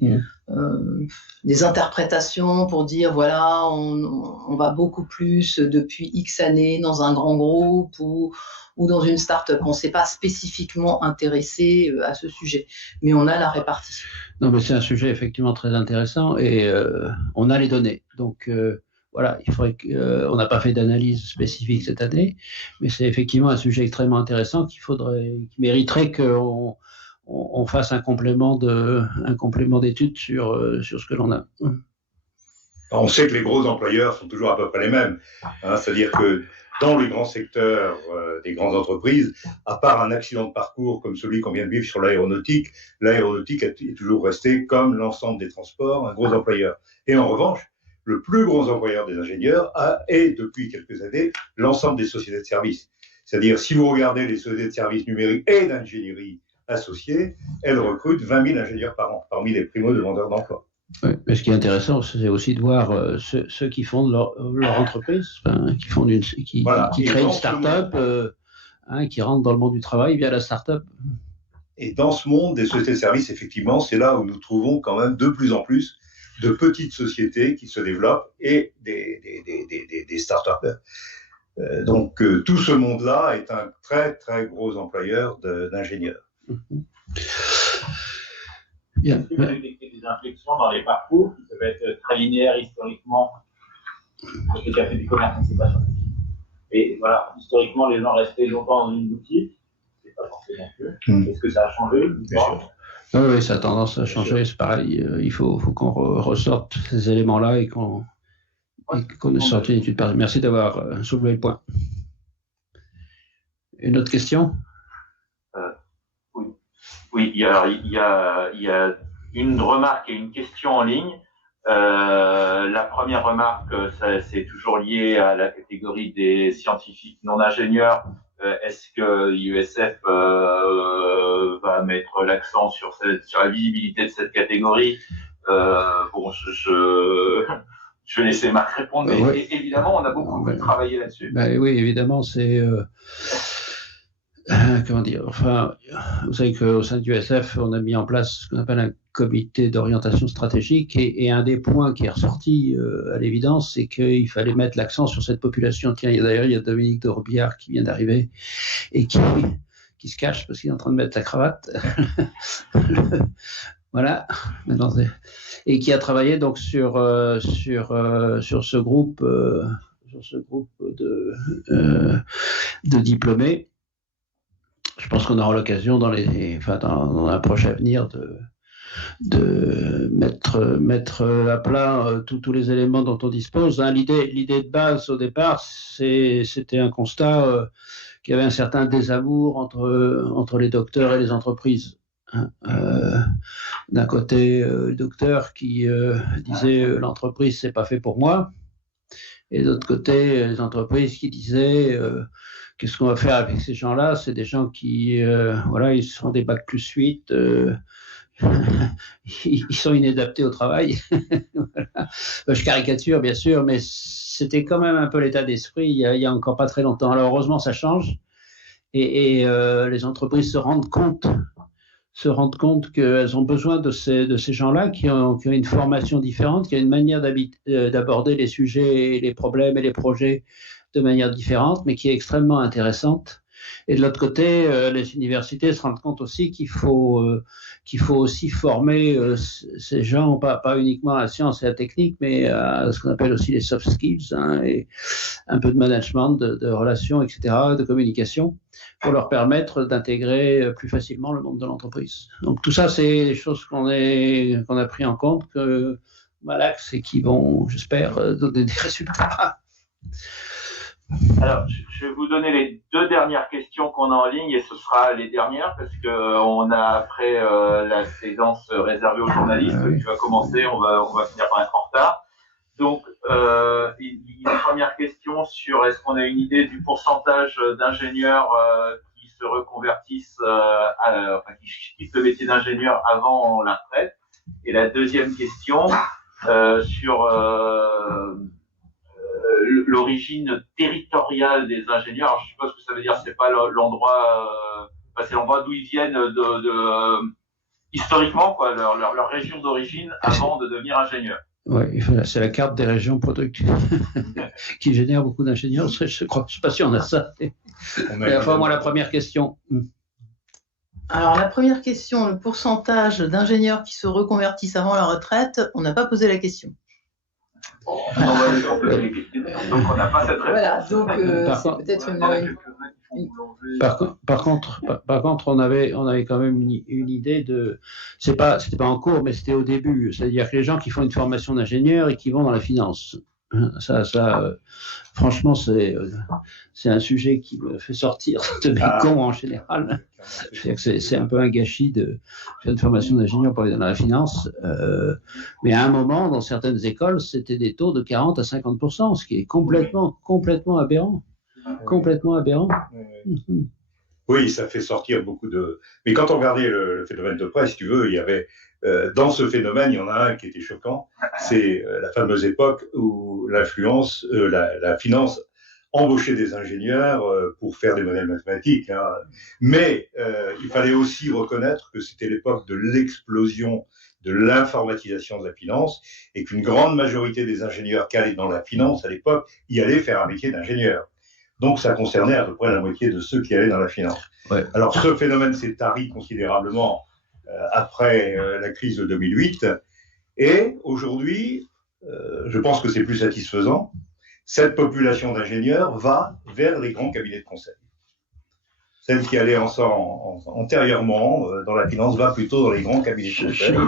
interprétations pour dire, voilà, on va beaucoup plus depuis X années dans un grand groupe ou dans une start-up. On ne s'est pas spécifiquement intéressé à ce sujet, mais on a la répartition. Non, mais c'est un sujet effectivement très intéressant et on a les données. Donc, voilà, il faudrait on n'a pas fait d'analyse spécifique cette année, mais c'est effectivement un sujet extrêmement intéressant qui mériterait qu'on fasse un complément d'études sur ce que l'on a. On sait que les gros employeurs sont toujours à peu près les mêmes. C'est-à-dire que dans les grands secteurs des grandes entreprises, à part un accident de parcours comme celui qu'on vient de vivre sur l'aéronautique est toujours restée, comme l'ensemble des transports, un gros employeur. Et en revanche, le plus gros employeur des ingénieurs est, depuis quelques années, l'ensemble des sociétés de services. C'est-à-dire, si vous regardez les sociétés de services numériques et d'ingénierie associées, elles recrutent 20 000 ingénieurs par an, parmi les primo-demandeurs d'emploi. Oui, mais ce qui est intéressant, c'est aussi de voir ceux qui fondent leur entreprise, qui créent une start-up, qui rentrent dans le monde du travail via la start-up. Et dans ce monde des sociétés de services, effectivement, c'est là où nous trouvons quand même de plus en plus de petites sociétés qui se développent et des start-up. Donc, tout ce monde-là est un très, très gros employeur d'ingénieurs. Bien. Est-ce que vous avez des inflexions dans les parcours qui peuvent être très linéaires historiquement? J'ai déjà fait du commerce, c'est pas scientifique. Et voilà, historiquement, les gens restaient longtemps dans une boutique, c'est pas forcément plus. Est-ce que ça a changé? Oui, ça a tendance à changer, c'est pareil. Il faut qu'on ressorte ces éléments-là et qu'on ait sorti une étude. Merci d'avoir soulevé le point. Une autre question? Oui, il y a une remarque et une question en ligne. La première remarque, c'est toujours lié à la catégorie des scientifiques non ingénieurs. Est-ce que l'IESF va mettre l'accent sur la visibilité de cette catégorie? Bon, je vais laisser Marc répondre, mais oui. Évidemment, on a beaucoup travaillé là-dessus. Oui, évidemment, c'est... comment dire, enfin, vous savez qu'au sein du USF, on a mis en place ce qu'on appelle un comité d'orientation stratégique et un des points qui est ressorti à l'évidence, c'est qu'il fallait mettre l'accent sur cette population. Tiens, d'ailleurs, il y a Dominique de Robillard qui vient d'arriver et qui se cache parce qu'il est en train de mettre la cravate. Voilà. Et qui a travaillé donc sur ce groupe de diplômés. Je pense qu'on aura l'occasion dans un proche avenir de mettre à plat tous les éléments dont on dispose. L'idée de base au départ, c'était un constat qu'il y avait un certain désamour entre les docteurs et les entreprises. D'un côté, le docteur qui disait l'entreprise c'est pas fait pour moi, et de l'autre côté, les entreprises qui disaient qu'est-ce qu'on va faire avec ces gens-là? C'est des gens qui, ils sont des bac plus 8, ils sont inadaptés au travail. Voilà. Je caricature, bien sûr, mais c'était quand même un peu l'état d'esprit il y a encore pas très longtemps. Alors, heureusement, ça change. Et les entreprises se rendent compte qu'elles ont besoin de ces gens-là qui ont une formation différente, qui ont une manière d'aborder les sujets, les problèmes et les projets de manière différente, mais qui est extrêmement intéressante Et de l'autre côté, les universités se rendent compte aussi qu'il faut aussi former ces gens, pas uniquement à la science et à la technique, mais à ce qu'on appelle aussi les soft skills, hein, et un peu de management, de relations, etc., de communication, pour leur permettre d'intégrer plus facilement le monde de l'entreprise. Donc tout ça, c'est des choses qu'on a pris en compte, que Malax, et qui vont, j'espère, donner des résultats. Alors, je vais vous donner les 2 dernières questions qu'on a en ligne, et ce sera les dernières parce que on a après la séance réservée aux journalistes qui va commencer, on va finir par être en retard. Donc, une première question sur est-ce qu'on a une idée du pourcentage d'ingénieurs qui se reconvertissent, qui quittent le métier d'ingénieur avant la retraite. Et la deuxième question sur l'origine territoriale des ingénieurs. Alors, je suppose que ça veut dire c'est pas l'endroit, c'est l'endroit d'où ils viennent historiquement, quoi, leur région d'origine avant de devenir ingénieur. Oui, c'est la carte des régions productives qui génère beaucoup d'ingénieurs. Je ne sais pas si on a ça. Enfin, moi, la première question. Alors, la première question, le pourcentage d'ingénieurs qui se reconvertissent avant la retraite, on n'a pas posé la question. Donc, on n'a pas cette réponse. Voilà, donc c'est peut-être Par contre, on avait quand même une idée de. C'était pas en cours, mais c'était au début. C'est-à-dire que les gens qui font une formation d'ingénieur et qui vont dans la finance. Franchement, c'est un sujet qui me fait sortir de mes cons en général. C'est un peu un gâchis de faire une formation d'ingénieur pour aller dans la finance. Mais à un moment, dans certaines écoles, c'était des taux de 40 à 50%, ce qui est complètement aberrant. Complètement aberrant. Oui, ça fait sortir beaucoup de. Mais quand on regardait le phénomène de presse, si tu veux, il y avait dans ce phénomène, il y en a un qui était choquant. C'est la fameuse époque où l'influence, la finance embauchait des ingénieurs pour faire des modèles mathématiques. Hein. Mais il fallait aussi reconnaître que c'était l'époque de l'explosion de l'informatisation de la finance et qu'une grande majorité des ingénieurs qui allaient dans la finance à l'époque y allaient faire un métier d'ingénieur. Donc, ça concernait à peu près la moitié de ceux qui allaient dans la finance. Ouais. Alors, ce phénomène s'est tari considérablement après la crise de 2008. Et aujourd'hui, je pense que c'est plus satisfaisant. Cette population d'ingénieurs va vers les grands cabinets de conseil. Celle qui allait antérieurement dans la finance va plutôt dans les grands cabinets de conseil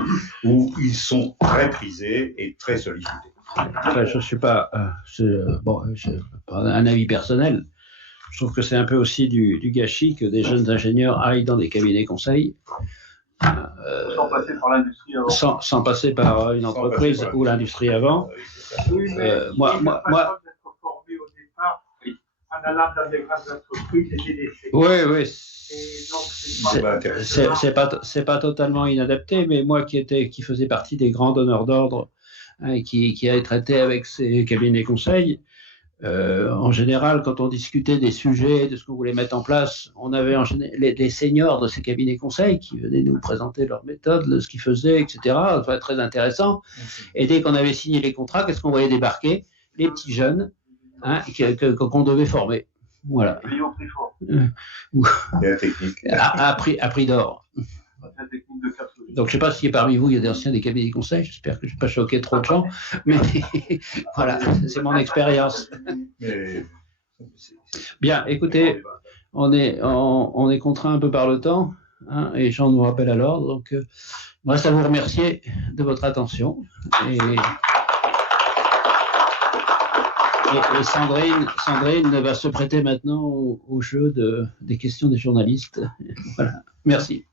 où ils sont très prisés et très sollicités. Enfin, je suis pas, un avis personnel. Je trouve que c'est un peu aussi du gâchis que des jeunes ingénieurs aillent dans des cabinets conseils. Sans passer par l'industrie avant. Sans passer par une entreprise ou l'industrie avant. Oui, mais moi, d'être formé au départ en allant dans des grandes entreprises et des essais. Oui. C'est pas totalement inadapté, mais moi qui faisais partie des grands donneurs d'ordre, hein, qui a traité avec ces cabinets conseils, en général, quand on discutait des sujets, de ce qu'on voulait mettre en place, on avait les seniors de ces cabinets conseils qui venaient nous présenter leurs méthodes, ce qu'ils faisaient, etc. Enfin, très intéressant. Et dès qu'on avait signé les contrats, qu'est-ce qu'on voyait débarquer? Les petits jeunes, hein, qu'on devait former. Voilà. Et la technique. À prix d'or. Donc, je ne sais pas si parmi vous, il y a des anciens des cabinets de conseil. J'espère que je ne vais pas choquer trop de gens. Mais voilà, c'est mon expérience. Bien, écoutez, on est contraint un peu par le temps, hein, et Jean nous rappelle à l'ordre. Donc, il me reste à vous remercier de votre attention. Et Sandrine va se prêter maintenant au jeu des questions des journalistes. Voilà. Merci.